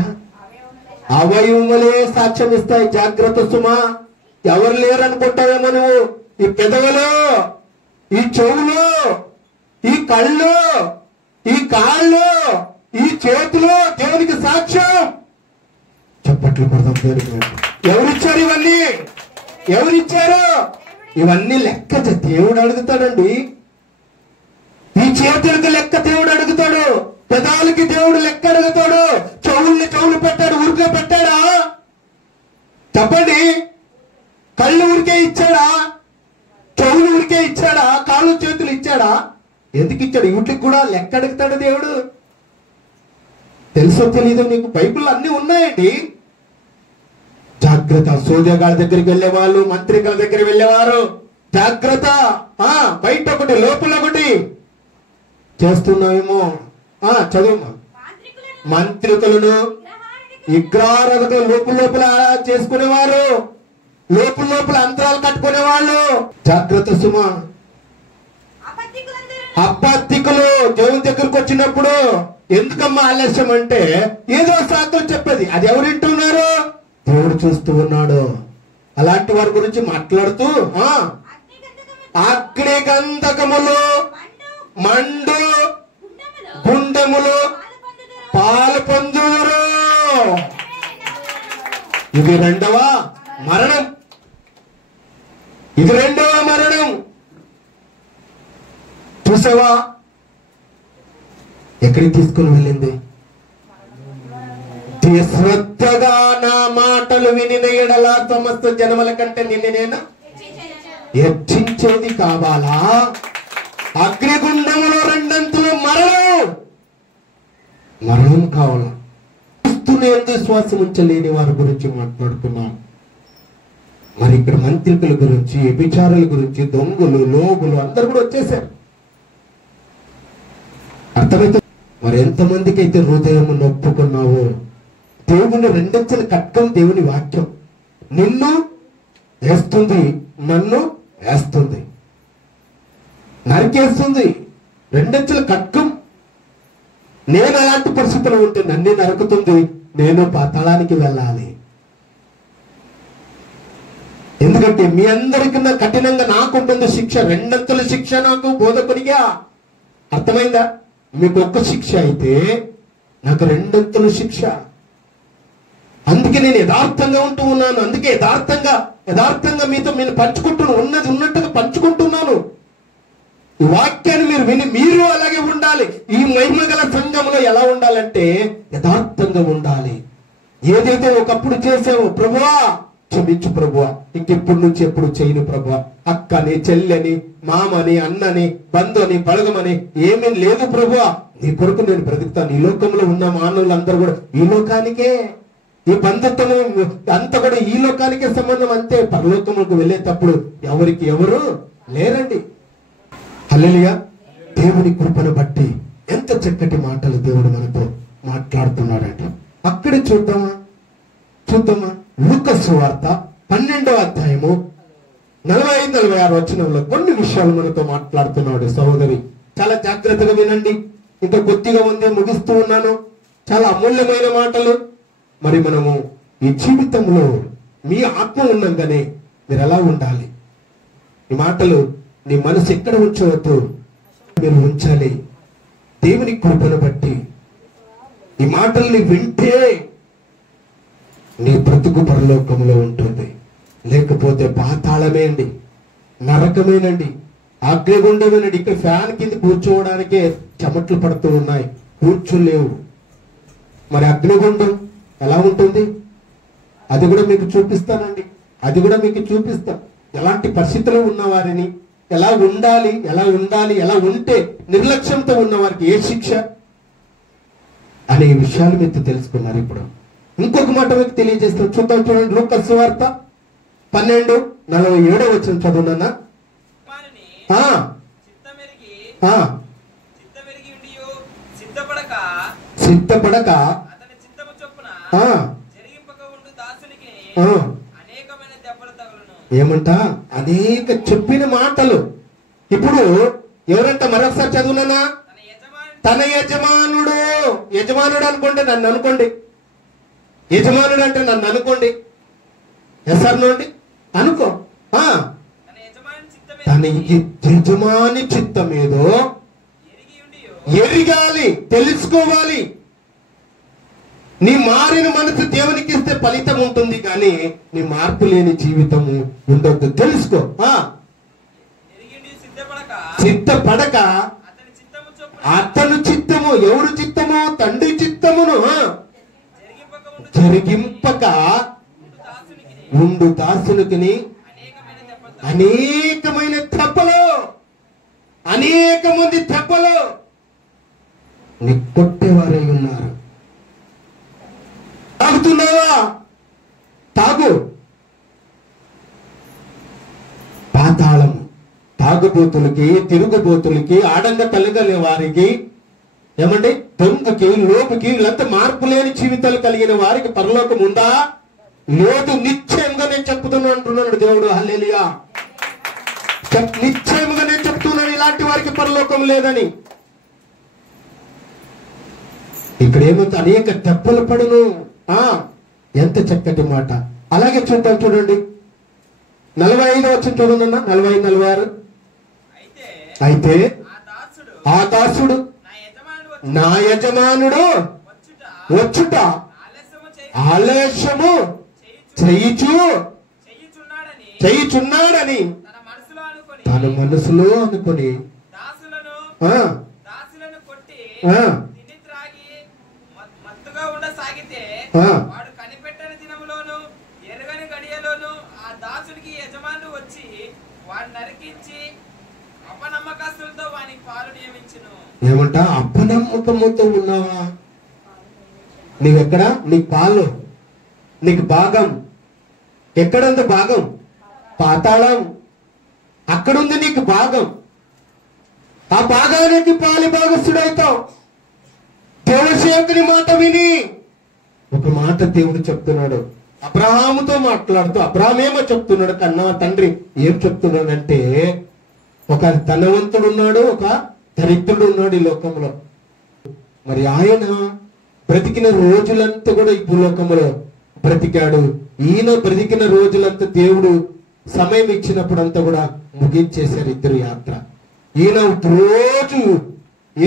అవయవములే సాక్ష్యం ఇస్తాయి. జాగ్రత్త సుమా. ఎవరు లేరు అనుకుంటావేమో నువ్వు. ఈ పెదవులు, ఈ చెవులు, ఈ కళ్ళు, ఈ కాళ్ళు, ఈ చేతులు దేవునికి సాక్ష్యం. చప్పట్లు పడదాం దేవునికి. ఎవరిచ్చారు ఇవన్నీ? ఎవరిచ్చారు ఇవన్నీ? లెక్క దేవుడు అడుగుతాడండి. ఈ చేతులకు లెక్క దేవుడు అడుగుతాడు. పెదాలకి దేవుడు లెక్క అడుగుతాడు. చెవులు పెట్టాడు. ఊరికే పెట్టాడా? చెప్పండి. కళ్ళు ఊరికే ఇచ్చాడా? చెవులు ఊరికే ఇచ్చాడా? కాళ్ళు చేతులు ఇచ్చాడా? ఎందుకు ఇచ్చాడు? వీటికి కూడా లెక్క అడుగుతాడు దేవుడు. తెలుసో తెలీదు నీకు? బైబిల్ అన్ని ఉన్నాయండి. జాగ్రత్త. సోదగాళ్ళ దగ్గరికి వెళ్ళేవాళ్ళు, మంత్రి గారి దగ్గర వెళ్ళేవారు. జాగ్రత్త. బయట ఒకటి లోపల ఒకటి చేస్తున్నావేమో. చదువు. మంత్రికులను విగ్రహారాధకులు లోపల చేసుకునేవారు. లోపల అంతరాలు కట్టుకునేవాళ్ళు. జాగ్రత్త సుమా. అబద్ధికులు దేవుని దగ్గరకు వచ్చినప్పుడు ఎందుకమ్మా ఆలస్యం అంటే ఏదో సాకులు చెప్పేది. అది ఎవరు వింటున్నారు? దేవుడు చూస్తూ ఉన్నాడు. అలాంటి వారి గురించి మాట్లాడుతూ అగ్ని గంధకములు, మండు గుండములు పాలు పొందుదురు. ఇది రెండవ మరణం. ఇది రెండవ మరణం. చూసావా ఎక్కడికి తీసుకుని వెళ్ళింది? శ్రద్ధగా నా మాటలు వినిన ఎడల సమస్త జనముల కంటే నిన్ను నేను హెచ్చించేది కావాలా? అగ్నిగుండములో రెండంతులు మరణం కావాలా? క్రీస్తునందు విశ్వాసం ఉంచలేని వారి గురించి మాట్లాడుతున్నాం. మరి ఇక్కడ మంత్రికుల గురించి, వ్యభిచారుల గురించి, దొంగలు, లోగులు అందరు కూడా వచ్చేసారు. అర్థమైతే మరి ఎంతమందికి అయితే హృదయం నొప్పుకున్నావో. దేవుని రెండంచెల ఖడ్గం దేవుని వాక్యం నిన్ను వేస్తుంది, నన్ను వేస్తుంది, నరికేస్తుంది. రెండంచెల ఖడ్గం. నేను అలాంటి పరిస్థితులు ఉంటే నన్ను నరుకుతుంది. నేను పాతాళానికి వెళ్ళాలి. ఎందుకంటే మీ అందరికన్నా కఠినంగా నాకుంటుంది శిక్ష. రెండంతుల శిక్ష నాకు బోధకునిగా. అర్థమైందా? మీకు ఒక్క శిక్ష అయితే నాకు రెండంతుల శిక్ష. అందుకే నేను యథార్థంగా ఉంటూ ఉన్నాను. అందుకే యథార్థంగా మీతో నేను పంచుకుంటున్నాను. ఉన్నది ఉన్నట్టుగా పంచుకుంటున్నాను. ఈ వాక్యాన్ని మీరు విని మీరు అలాగే ఉండాలి. ఈ మహిమగల సంఘంలో ఎలా ఉండాలంటే యథార్థంగా ఉండాలి. ఏదైతే ఒకప్పుడు చేసావో ప్రభువా క్షమించు ప్రభువా, ఇంకెప్పుడు నుంచి ఎప్పుడు చేయను ప్రభువా. అక్కని, చెల్లెని, మామని, అన్నని, బంధుని, బలగమని ఏమీ లేదు ప్రభువా. నీ కొరకు నేను బ్రతుకుతాను. ఈ లోకంలో ఉన్న మానవులందరూ కూడా ఈ లోకానికే, ఈ బంధుత్వం అంతా కూడా ఈ లోకానికే సంబంధం. అంతే. పరలోకములకు వెళ్ళేటప్పుడు ఎవరికి ఎవరు లేరండి. హల్లెలూయా. దేవుని కృపను బట్టి ఎంత చక్కటి మాటలు దేవుడు మనతో మాట్లాడుతున్నాడంటే అక్కడే చూద్దామా. లూకా సువార్త 12వ అధ్యాయము 45-46 వచనంలో కొన్ని విషయాలు మనతో మాట్లాడుతున్నాడు. సహోదరి చాలా జాగ్రత్తగా వినండి. ఇంకా కొద్దిగా ఉంది, ముగిస్తూ ఉన్నాను. చాలా అమూల్యమైన మాటలు. మరి మనము ఈ జీవితంలో మీ ఆత్మ ఉన్నాగానే మీరు ఎలా ఉండాలి? ఈ మాటలు నీ మనసు ఎక్కడ ఉంచవద్దు, మీరు ఉంచాలి. దేవుని కృపను బట్టి ఈ మాటల్ని వింటే నీ బ్రతుకు పరలోకంలో ఉంటుంది. లేకపోతే పాతాళమే అండి, నరకమేనండి, అగ్నిగుండమేనండి. ఇక్కడ ఫ్యాన్ కింద కూర్చోవడానికే చెమట్లు పడుతూ ఉన్నాయి, కూర్చోలేవు. మరి అగ్నిగుండం ఎలా ఉంటుంది? అది కూడా మీకు చూపిస్తానండి. ఎలాంటి పరిస్థితుల్లో ఉన్న వారిని ఎలా ఉండాలి, ఎలా ఉంటే నిర్లక్ష్యంతో ఉన్న వారికి ఏ శిక్ష అనే విషయాలు మీరు తెలుసుకున్నారు. ఇప్పుడు ఇంకొక మాట మీకు తెలియజేస్తాను. చూడండి. లూకా సువార్త 12:47 వచనం చదువునన్నా. సిద్ధపడక ఏమంట అనేక చెప్పిన మాటలు. ఇప్పుడు ఎవరంట? మరొకసారి చదువునా. తన యజమానుడు. యజమానుడు అనుకోండి, నన్ను అనుకోండి. యజమానుడు అంటే నన్ను అనుకోండి. ఎసర్నండి అనుకో. తన యజమాని చిత్తం ఏదో ఎరిగాలి, తెలుసుకోవాలి. నీ మారిన మనసు దేవునికి ఇస్తే ఫలితం ఉంటుంది, కానీ నీ మార్పు లేని జీవితము ఉండొద్దు. తెలుసుకో. సిద్ధపడక అతను చిత్తము, ఎవరు చిత్తము? తండ్రి చిత్తమును జరిగింపక ఉండు దాసునికి అనేకమైన తెప్పలు, అనేక మంది తెప్పలు నీ కొట్టేవారై ఉన్నారు. తాగుతున్నావా? తాగు. పాతాళం తాగుబోతులకి, తిరుగుబోతులకి, ఆడంగ తల్లిగలే వారికి, ఏమండి దొంగకి, లోపుకి, వీళ్ళంతా మార్పు లేని జీవితాలు కలిగిన వారికి పరలోకం ఉందా? లేదు. నిశ్చయంగా నేను చెప్తున్నాను అంటున్నాడు దేవుడు. హల్లెలూయా. నిశ్చయంగా నేను చెప్తున్నాను, ఇలాంటి వారికి పరలోకం లేదని. ఇక్కడ ఏమంత అనేక దెబ్బలు పడును. ఎంత చక్కటి మాట. అలాగే చూద్దాం, చూడండి 45 వచ్చిన చూడండి అన్న. 45, 46. అయితే ఆ దాసుడు నా యజమానుడు వచ్చుట ఆలస్యము చేయుచున్నాడని తన మనసులో అనుకుని వాడు కనిపెట్టని దినములోను ఎరగని గడియలోను ఆ దాసుడికి యజమానుడు వచ్చి వాడు నరికించి అపనమ్మకస్తులతో వానికి పాలు నియమించును. ఏమంట? అపనమ్మకముతో ఉన్నావా? నీవెక్కడ? నీకు పాలు, నీకు భాగం. ఎక్కడుంది భాగం? పాతాళం. అక్కడుంది నీకు భాగం. ఆ భాగానికి పాలి భాగస్థుడవుతావు. దేవుడి సేవకుని మాట విని ఒక మాట దేవుడు చెప్తున్నాడు. అబ్రహాముతో మాట్లాడుతూ అబ్రహామేమో చెప్తున్నాడు, కన్నా తండ్రి ఏం చెప్తున్నాడంటే, ఒక ధనవంతుడు ఉన్నాడు, ఒక దరిద్రుడు ఉన్నాడు ఈ లోకంలో. మరి ఆయన బ్రతికిన రోజులంతా కూడా ఈ భూలోకంలో బ్రతికాడు. ఈయన బ్రతికిన రోజులంతా దేవుడు సమయం ఇచ్చినప్పుడు అంతా కూడా ముగించేశారు ఇద్దరు యాత్ర. ఈయన రోజు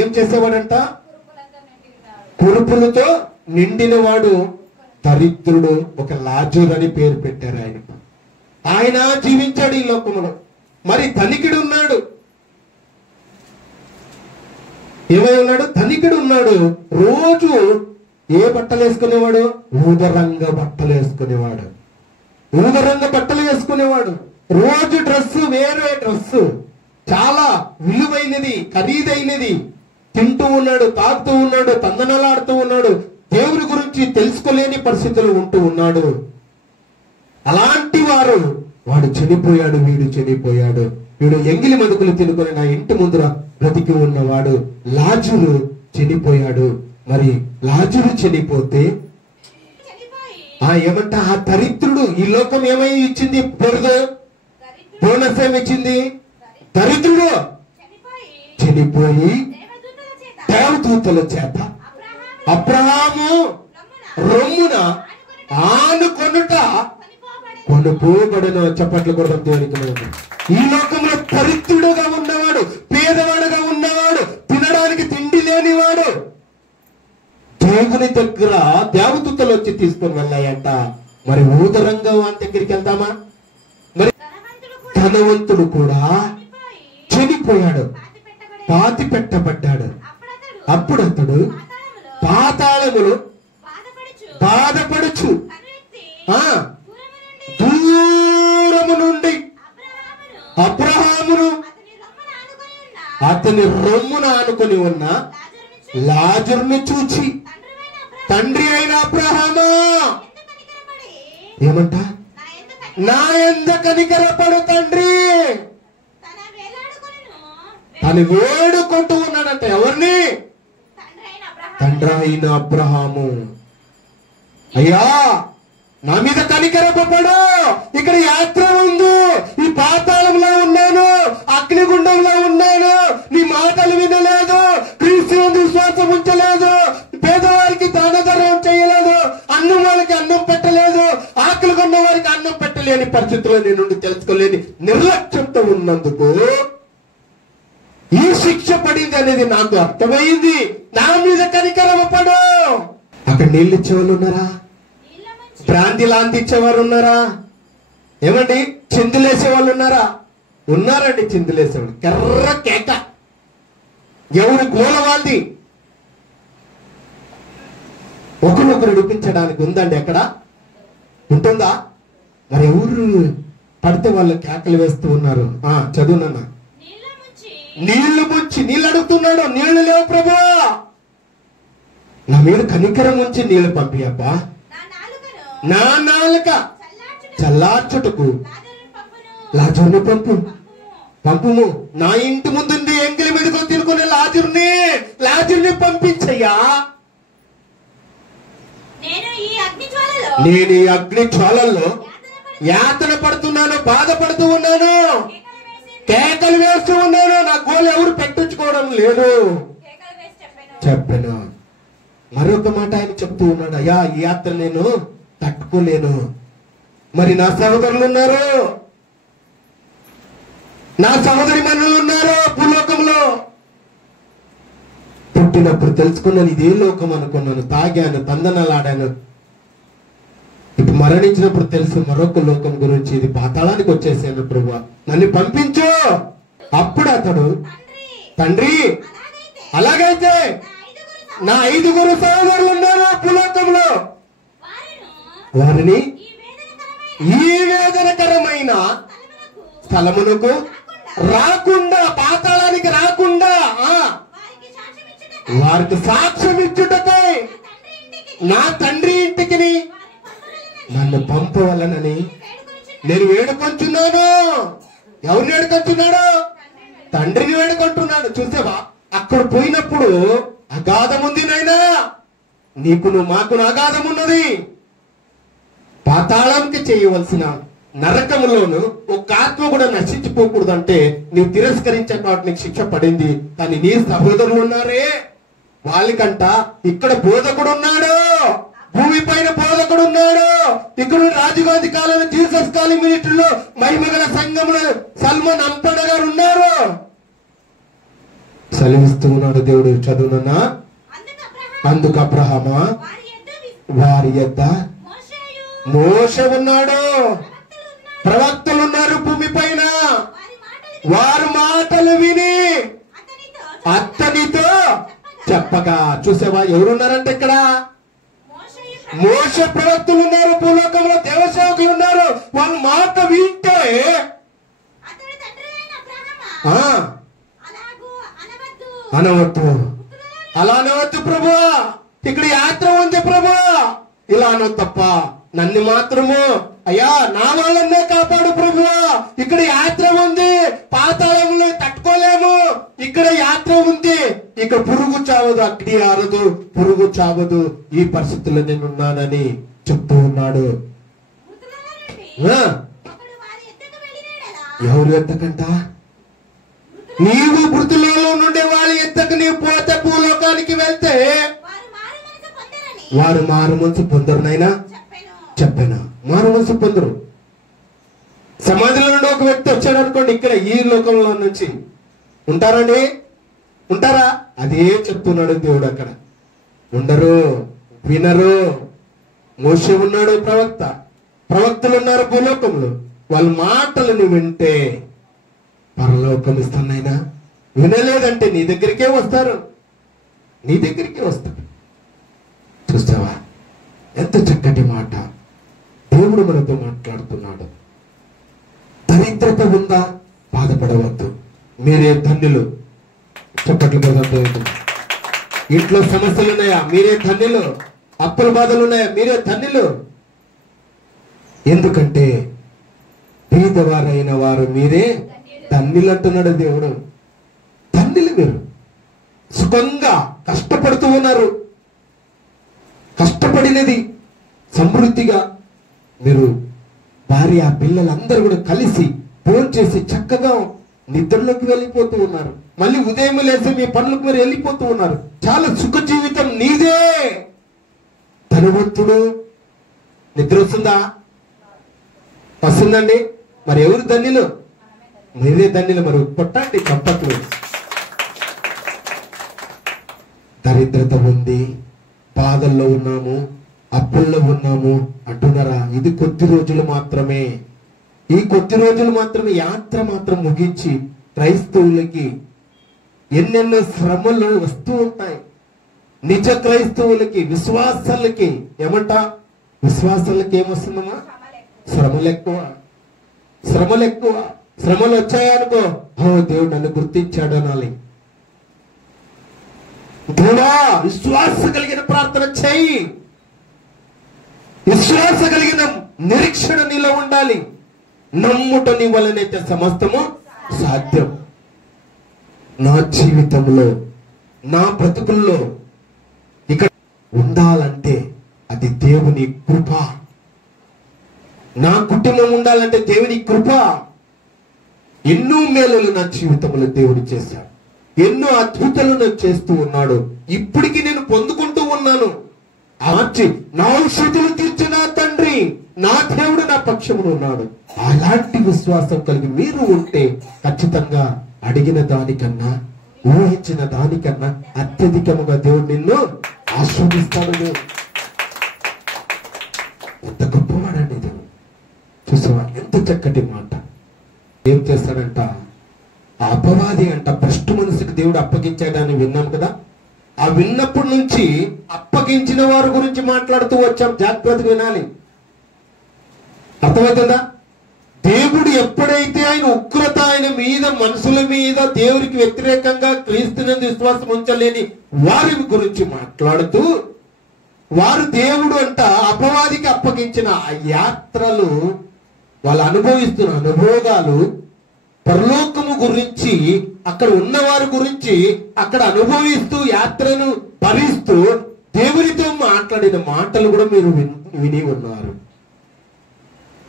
ఏం చేసేవాడంట? కురుపులతో నిండిన వాడు దరిద్రుడు. ఒక లాజరు అని పేరు పెట్టారు ఆయన. ఆయన జీవించాడు ఈ లోకంలో. మరి ధనికుడు ఉన్నాడు. ఏమై ఉన్నాడు? ధనికుడు ఉన్నాడు. రోజు ఏ బట్టలు వేసుకునేవాడు? ఊదరంగ బట్టలు వేసుకునేవాడు. ఊదరంగ బట్టలు వేసుకునేవాడు. రోజు డ్రెస్సు వేరే డ్రెస్సు, చాలా విలువైనది, ఖరీదైనది. తింటూ ఉన్నాడు, తాగుతూ ఉన్నాడు, తందనలాడుతూ ఉన్నాడు. దేవుని గురించి తెలుసుకోలేని పరిస్థితులు ఉంటూ ఉన్నాడు. అలాంటి వాడు చనిపోయాడు, వీడు చనిపోయాడు. వీడు ఎంగిలి మదుకులు తినుకొని నా ఇంటి ముందర బ్రతికి ఉన్నవాడు లాజరు చనిపోయాడు. మరి లాజరు చనిపోతే ఏమంట? ఆ దరిద్రుడు, ఈ లోకం ఏమై ఇచ్చింది? బోనస్ ఏమిచ్చింది? దరిద్రుడు చనిపోయి దేవదూతల చేత అబ్రహాము రొమ్మున ఆనుకొనుట కొనుకోబడిన. చప్పట్లు కూడా దేవునికి. ఈ లోకంలో దరిద్రుడుగా ఉన్నవాడు, పేదవాడుగా ఉన్నవాడు, తినడానికి తిండి లేనివాడు దేవుని దగ్గర దేవదూతలు వచ్చి తీసుకొని వెళ్ళాయంట. మరి ఊదరంగా వాని దగ్గరికి వెళ్తామా? మరి ధనవంతుడు కూడా చనిపోయాడు, పాతి పెట్టబడ్డాడు. అప్పుడు అతడు పాతాళములు బాధపడుచు దూరము నుండి అబ్రహామును అతని రొమ్మున ఆనుకొని ఉన్న లాజరును చూచి, తండ్రి అయిన అబ్రహామా, ఏమంట? నా యందు కనికరపడు తండ్రి. తను వేడుకుంటూ ఉన్నాడంట. ఎవరిని? తండ్రి అయిన అబ్రహాము. అయ్యా, నా మీద కనికరపడు. ఇక్కడ యాత్ర ఉంది, ఈ పాతాళంలో ఉన్నాను, అగ్నిగుండంలో ఉన్నాను, నీ మాటలు వినలేదు, క్రీస్తు విశ్వాసం ఉంచలేదు, పేదవారికి దాన ధర్మం చేయలేదు, అన్నం వాళ్ళకి అన్నం పెట్టలేదు, ఆకలి కొన్న వారికి అన్నం పెట్టలేని పరిస్థితుల్లో నేను తెలుసుకోలేని నిర్లక్ష్యంతో ఉన్నందుకు ఈ శిక్ష పడింది అనేది నాకు అర్థమైంది. నా మీద కనికరమపడు. అక్కడ నీళ్ళు ఇచ్చేవాళ్ళు ఉన్నారా? బ్రాంతి లాంటి ఇచ్చేవారు ఉన్నారా? ఏమండి చిందులేసే వాళ్ళు ఉన్నారా? ఉన్నారండి. చిందులేసేవాళ్ళు కర్ర కేక, ఎవరి గోల వాళ్ళది. ఒకరినొకరు నడిపించడానికి ఉందండి? ఎక్కడ ఉంటుందా? మరి ఎవరు పడితే వాళ్ళు కేకలు వేస్తూ ఉన్నారు. చదువునన్నా. నీళ్లు ముంచి నీళ్ళు అడుగుతున్నాడు. నీళ్లు లేవు ప్రభా, నా మీద కనికరం ఉంచి నీళ్లు పంపియబ్బా. నా నాలుక చల్లార్చుటకు లాజరుని పంపుము. నా ఇంటి ముందుంది ఎంగిలి మీదకు తినుకునే లాజరుని పంపించయ్యా. నేను ఈ అగ్ని జ్వాలల్లో యాతన పడుతున్నాను, బాధపడుతూ ఉన్నాను, కేకలు వేస్తూ ఉన్నాను. నా గోలు ఎవరు పెట్టించుకోవడం లేదు చెప్పాను. మరొక మాట ఆయన చెప్తూ ఉన్నాడు, అయ్యా ఈ యాత్ర నేను తట్టుకోలేను. మరి నా సహోదరులు ఉన్నారు, నా సహోదరి మనులు ఉన్నారు భూలోకంలో. పుట్టినప్పుడు తెలుసుకున్నాను ఇదే లోకం అనుకున్నాను, తాగాను, తందనలాడాను. ఇప్పుడు మరణించినప్పుడు తెలుసు మరొక లోకం గురించి, ఇది పాతాళానికి వచ్చేసాను ప్రభువా, నన్ను పంపించు. అప్పుడు అతడు, తండ్రి అలాగైతే నా 5 సహోదరులు ఉన్నారు భూలోకంలో, వారిని ఈ వేదనకరమైన స్థలమునకు రాకుండా, పాతాళానికి రాకుండా వారికి సాక్ష్యం ఇచ్చుటకై నా తండ్రి ఇంటికి నన్ను పంపవలనని నేను వేడుకొంచున్నాను. ఎవరిని వేడుకొంచున్నాడు? తండ్రిని వేడుకుంటున్నాడు. చూసావా, అక్కడ పోయినప్పుడు అగాధం ఉంది నాయనా, నీకును మాకును అగాధం ఉన్నది. పాతాళంకి చేయవలసిన నరకములోను ఒక ఆత్మ కూడా నశించిపోకూడదంటే నీవు తిరస్కరించే వాటి నీకు శిక్ష పడింది. కానీ నీ సహోదరులు ఉన్నారే, వాళ్ళకంట ఇక్కడ బోధకుడు ఉన్నాడు, భూమి పైన బోధకుడు ఉన్నాడు. ఇక్కడ రాజీవ్ కాలం, జీసస్ కాలం మినిట్లో మహిమగల సంఘంలో సల్మాన్ అంపడ గారు ఉన్నారు. సెలవిస్తూ ఉన్నాడు దేవుడు. చదువునన్నా. అందుకు అబ్రహామా వారి యొద్ద మోషే ఉన్నాడు, ప్రవక్తలు ఉన్నారు భూమి పైన, వారి మాటలు విని అతనితో చెప్పగా. చూసావా, ఎవరున్నారంటే ఇక్కడ మోషే, ప్రవక్తలు ఉన్నారు భూలోకంలో, దేవసేవకులు ఉన్నారు. వాళ్ళ మాట వింటే అనవద్దు, అలా అనవద్దు ప్రభువా, ఇక్కడ యాత్ర ఉంది ప్రభువా, ఇలా అనవద్దు తప్ప. నన్ను మాత్రము అయ్యా నా వాళ్ళన్నే కాపాడు ప్రభువా, ఇక్కడ యాత్ర ఉంది, పాతాళంలో తట్టుకోలేము, ఇక్కడ యాత్ర ఉంది, ఇక్కడ పురుగు చావదు, అగ్ని ఆరదు, పురుగు చావదు, ఈ పరిస్థితుల్లో నేను ఉన్నానని చెప్తూ ఉన్నాడు. ఎవరు ఎత్తకంట? నీవు మృతులలో నుండి వాళ్ళ ఎత్తకు నీవు పోతే భూలోకానికి వెళ్తే వారు మారు మనసు పొందరు. నైనా చెప్పాను, మారు మనసు పొందరు. సమాధిలో నుండి ఒక వ్యక్తి వచ్చాడు అనుకోండి, ఇక్కడ ఈ లోకంలో నుంచి ఉంటారండి? ఉంటారా? అదే చెప్తున్నాడు దేవుడు. అక్కడ ఉండరు, వినరు. మోషే ఉన్నాడు, ప్రవక్తలు ఉన్నారు భూలోకంలో, వాళ్ళ మాటలను వింటే పరలోకం ఇస్తున్నాయినా. వినలేదంటే నీ దగ్గరికే వస్తారు, నీ దగ్గరికే వస్తారు. చూస్తావా ఎంత చక్కటి మాట దేవుడు మనతో మాట్లాడుతున్నాడు. దరిద్రత ఉందా? బాధపడవద్దు, మీరే ధన్యులు. చెప్పట్లు కదా. ఇంట్లో సమస్యలు ఉన్నాయా? మీరే ధన్యులు. అప్పుల బాధలు ఉన్నాయా? మీరే ధన్యులు. ఎందుకంటే పేదవారైన వారు మీరే ధన్యులు అంటున్నాడు దేవుడు. ధన్యులు మీరు. సుఖంగా కష్టపడుతూ ఉన్నారు, కష్టపడినది సమృద్ధిగా మీరు భార్య పిల్లలందరూ కూడా కలిసి భోజనం చేసి చక్కగా నిద్రలోకి వెళ్ళిపోతూ ఉన్నారు. మళ్ళీ ఉదయం లేసి మీ పనులకు మీరు వెళ్ళిపోతూ ఉన్నారు. చాలా సుఖ జీవితం నీదే. ధనవంతుడు నిద్ర వస్తుందా? వస్తుందండి. మరి ఎవరు ధన్యులు? మీరే ధన్యులు. మరి కొట్టండి చప్పట్లు. దరిద్రత ఉంది, బాధల్లో ఉన్నాము, అప్పుల్లో ఉన్నాము అంటున్నారా? ఇది కొద్ది రోజులు మాత్రమే. ఈ కొద్ది రోజులు మాత్రమే. యాత్ర మాత్రం ముగించి క్రైస్తవులకి ఎన్నెన్నో శ్రమలు వస్తూ ఉంటాయి. నిజ క్రైస్తవులకి, విశ్వాసాలకి ఏమంట? విశ్వాసాలకి ఏమొస్తుందమ్మా? శ్రమలు ఎక్కువ. శ్రమలు ఎక్కువ. శ్రమలు వచ్చాయనుకో, దేవుడు నన్ను గుర్తించాడు అనాలి. దేవుడా, విశ్వాస కలిగిన ప్రార్థన చేయి. విశ్వాస కలిగిన నిరీక్షణ నీలో ఉండాలి. నమ్ముట నీ వలనైతే సమస్తము సాధ్యం. నా జీవితంలో, నా బ్రతుకుల్లో ఇక్కడ ఉండాలంటే అది దేవుని కృప. నా కుటుంబం ఉండాలంటే దేవుని కృప. ఎన్నో మేలులు నా జీవితంలో దేవుడు చేశాడు. ఎన్నో అద్భుతాలను చేస్తూ ఉన్నాడు. ఇప్పటికి నేను పొందుకుంటూ ఉన్నాను. మార్చి నా ఔషధులు తీర్చిన తండ్రి, నా దేవుడు నా పక్షమును ఉన్నాడు. అలాంటి విశ్వాసం కలిగి మీరు ఉంటే ఖచ్చితంగా అడిగిన దానికన్నా, ఊహించిన దానికన్నా అత్యధికముగా దేవుడు నిన్ను ఆశీర్వదిస్తాడు. ఎంత గొప్పవాడండి దేవుడు. చూసావా ఎంత చక్కటి మాట. ఏం చేస్తాడంట? ఆ అపవాది అంట భ్రష్టు మనసుకు దేవుడు అప్పగించాడని విన్నాం కదా. ఆ విన్నప్పటి నుంచి అప్పగించిన వారి గురించి మాట్లాడుతూ వచ్చాం. జాగ్రత్తగా వినాలి. అర్థమవుతుందా? దేవుడు ఎప్పుడైతే ఆయన ఉగ్రత ఆయన మీద, మనుషుల మీద, దేవుడికి వ్యతిరేకంగా క్రీస్తునందు విశ్వాసం ఉంచలేని వారి గురించి మాట్లాడుతూ, వారు దేవుడు అంట అపవాదికి అప్పగించిన ఆ యాత్రలు, వాళ్ళు అనుభవిస్తున్న అనుభోగాలు, పరలోకము గురించి, అక్కడ ఉన్నవారి గురించి, అక్కడ అనుభవిస్తూ యాత్రను భరిస్తూ దేవునితో మాట్లాడిన మాటలు కూడా మీరు విని ఉన్నారు.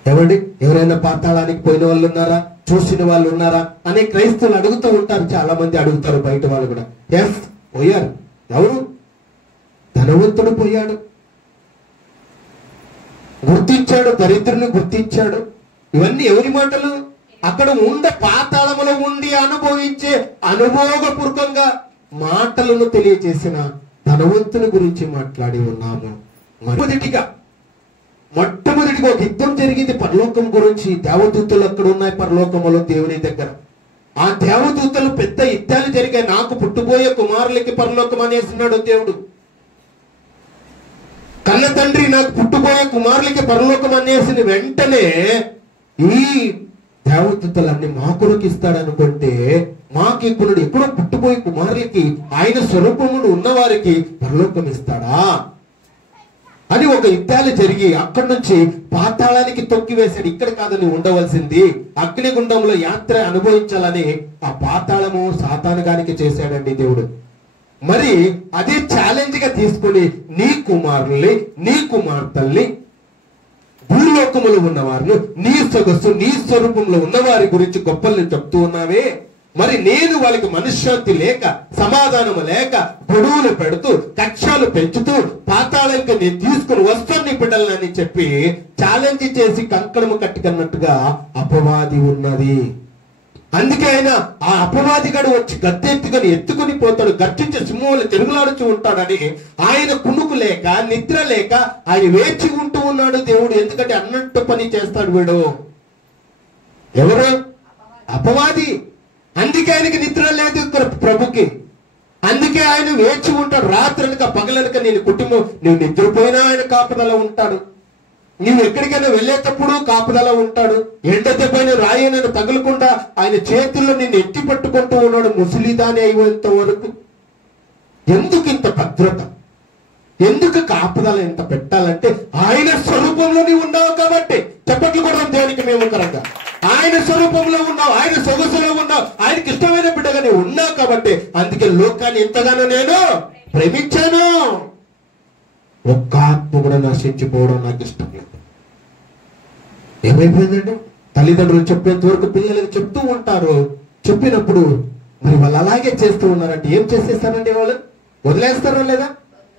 ఏమండి, ఎవరైనా పాతాళానికి పోయిన వాళ్ళు ఉన్నారా? చూసిన వాళ్ళు ఉన్నారా అనే క్రైస్తవులు అడుగుతూ ఉంటారు. చాలా మంది అడుగుతారు, బయట వాళ్ళు కూడా. ఎస్, పోయారు. ఎవరు? ధనవంతుడు పోయాడు, గుర్తించాడు, దరిద్రుని గుర్తించాడు. ఇవన్నీ ఎవరి మాటలు? అక్కడ పాతాళములో ఉండి అనుభవించే అనుభోగపూర్వకంగా మాటలను తెలియజేసిన ధనవంతుని గురించి మాట్లాడి ఉన్నాము. మొట్టమొదటిగా ఒక యుద్ధం జరిగింది పరలోకం గురించి. దేవదూతలు అక్కడ ఉన్నాయి పరలోకములో దేవుని దగ్గర. ఆ దేవదూతలు పెద్ద యుద్ధాలు జరిగాయి. నాకు పుట్టుబోయే కుమారులకి పరలోకం అనేసినాడు దేవుడు. కన్న తండ్రి నాకు పుట్టుబోయే కుమారులకి పరలోకం అనేసిన వెంటనే ఈ దేవదూతలన్నీ మా కొరకు ఇస్తాడనుకుంటే, మాకు ఇప్పుడు ఎప్పుడో పుట్టుపోయి కుమారులకి ఆయన స్వరూపమును ఉన్నవారికి పరలోకం ఇస్తాడా అని ఒక యుద్ధాలు జరిగి అక్కడి నుంచి పాతాళానికి తొక్కివేశాడు. ఇక్కడ కాదని ఉండవలసింది, అగ్నిగుండంలో యాత్ర అనుభవించాలని ఆ పాతాళము సాతానుగానికి చేశాడండి దేవుడు. మరి అదే ఛాలెంజ్ గా తీసుకుని నీ కుమారుల్ని, నీ కుమార్తెల్ని, భూలోకములో ఉన్నవారు, నీ సొగసు, నీ స్వరూపంలో ఉన్నవారి గురించి గొప్పల్ని చెప్తూ ఉన్నావే. మరి నేను వాళ్ళకి మనశ్శాంతి లేక, సమాధానము లేక, గొడవలు పెడుతూ, కక్షాలు పెంచుతూ పాతాళంకి నేను తీసుకుని వస్తాను నీ బిడ్డలని చెప్పి ఛాలెంజ్ చేసి కంకణము కట్టుకున్నట్టుగా అపవాది ఉన్నది. అందుకే ఆయన ఆ అపవాదిగాడు వచ్చి గద్దెత్తుకొని ఎత్తుకుని పోతాడు, గర్జించే సింహంలో తిరుగులాడుచూ ఉంటాడని ఆయన కునుకు లేక, నిద్ర లేక ఆయన వేచి ఉంటూ ఉన్నాడు దేవుడు. ఎందుకంటే అన్నట్టు పని చేస్తాడు వీడు. ఎవరు? అపవాది. అందుకే ఆయనకి నిద్ర లేదు ఇక్కడ ప్రభుకి. అందుకే ఆయన వేచి ఉంటాడు. రాత్రనక పగలనక నేను కుటుంబం, నువ్వు నిద్రపోయినా ఆయన కాపుదల ఉంటాడు. నువ్వు ఎక్కడికైనా వెళ్ళేటప్పుడు కాపుదల ఉంటాడు. ఎండ దెబ్బైన రాయనను తగలకుండా ఆయన చేతుల్లో నిన్ను ఎత్తి పట్టుకుంటూ ఉన్నాడు ముసలిదాని అయ్యేంత వరకు. ఎందుకు ఇంత భద్రత? ఎందుకు కాపుదల ఇంత పెట్టాలంటే ఆయన స్వరూపంలో నీవు ఉన్నావు కాబట్టి. చెప్పట్లు కూడా దేవునికి మేము కరంగా ఆయన స్వరూపంలో ఉన్నావు, ఆయన సొగసులో ఉన్నావు, ఆయనకి ఇష్టమైన బిడ్డగా నీవు ఉన్నావు కాబట్టి. అందుకే లోకాన్ని ఎంతగానో నేను ప్రేమించాను. ఒక్క ఆత్మ కూడా నశించిపోవడం నాకు ఇష్టం లేదు. ఏమైపోయిందండి? తల్లిదండ్రులు చెప్పేంత వరకు పిల్లలకి చెప్తూ ఉంటారు, చెప్పినప్పుడు మరి వాళ్ళు అలాగే చేస్తూ ఉన్నారంటే ఏం చేసేస్తారండి వాళ్ళు? వదిలేస్తారా లేదా?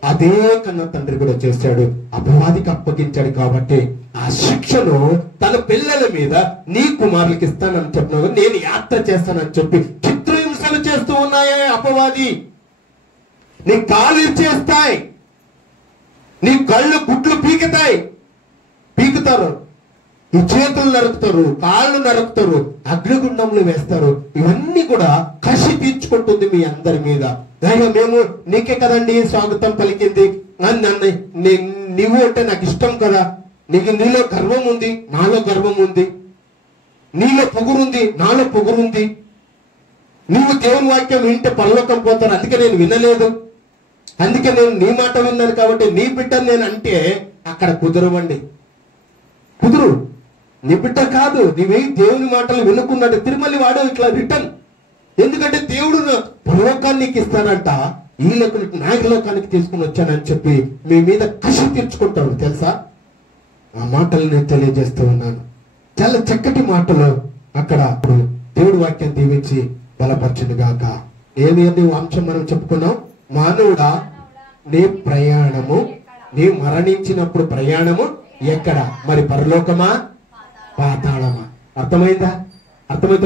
అదే కన్నా తండ్రి కూడా చేశాడు, అపవాదికి అప్పగించాడు. కాబట్టి ఆ శిక్షను తన పిల్లల మీద నీ కుమారులకి ఇస్తానని చెప్పిన నేను యాత్ర చేస్తానని చెప్పి చిత్రహింసలు చేస్తూ ఉన్నాయే అపవాది. నీ కాళ్ళు ఇచ్చేస్తాయి, నీ కళ్ళు గుడ్లు పీకుతారు, ఈ చేతులు నరుకుతారు, కాళ్ళు నరుకుతారు, అగ్నిగుండంలో వేస్తారు. ఇవన్నీ కూడా కసి తీర్చుకుంటుంది మీ అందరి మీద. అయ్యో మేము నీకే కదండి స్వాగతం పలికింది, నీవు అంటే నాకు ఇష్టం కదా, నీలో గర్వం ఉంది, నాలో గర్వం ఉంది, నీలో పొగురుంది, నాలో పొగురుంది, నీవు దేవుని వాక్యం వింటే పరలోకం పోతారు, అందుకే నేను వినలేదు, అందుకే నేను నీ మాట విన్నాను కాబట్టి నీ బిడ్డను నేను అంటే అక్కడ కుదరవండి. కుదురు, నీ బిడ్డ కాదు, నీవే దేవుని మాటలు వినుకున్నాడు తిరుమల వాడు ఇట్లా రిటర్న్. ఎందుకంటే దేవుడు పరలోకానికి ఇస్తానంట, ఈ లోకానికి నాగలోకానికి తీసుకుని వచ్చానని చెప్పి మీ మీద కసి తీర్చుకుంటాడు తెలుసా. ఆ మాటలు నేను తెలియజేస్తూ ఉన్నాను. చాలా చక్కటి మాటలు అక్కడ దేవుడి వాక్యం దీవించి బలపరచును గాక. ఏమి అంశం మనం చెప్పుకున్నాం? మానవుడా నీ ప్రయాణము, నీ మరణించినప్పుడు ప్రయాణము ఎక్కడ? మరి పరలోకమా పాతాళమా? అర్థమైందా? అర్థమైతే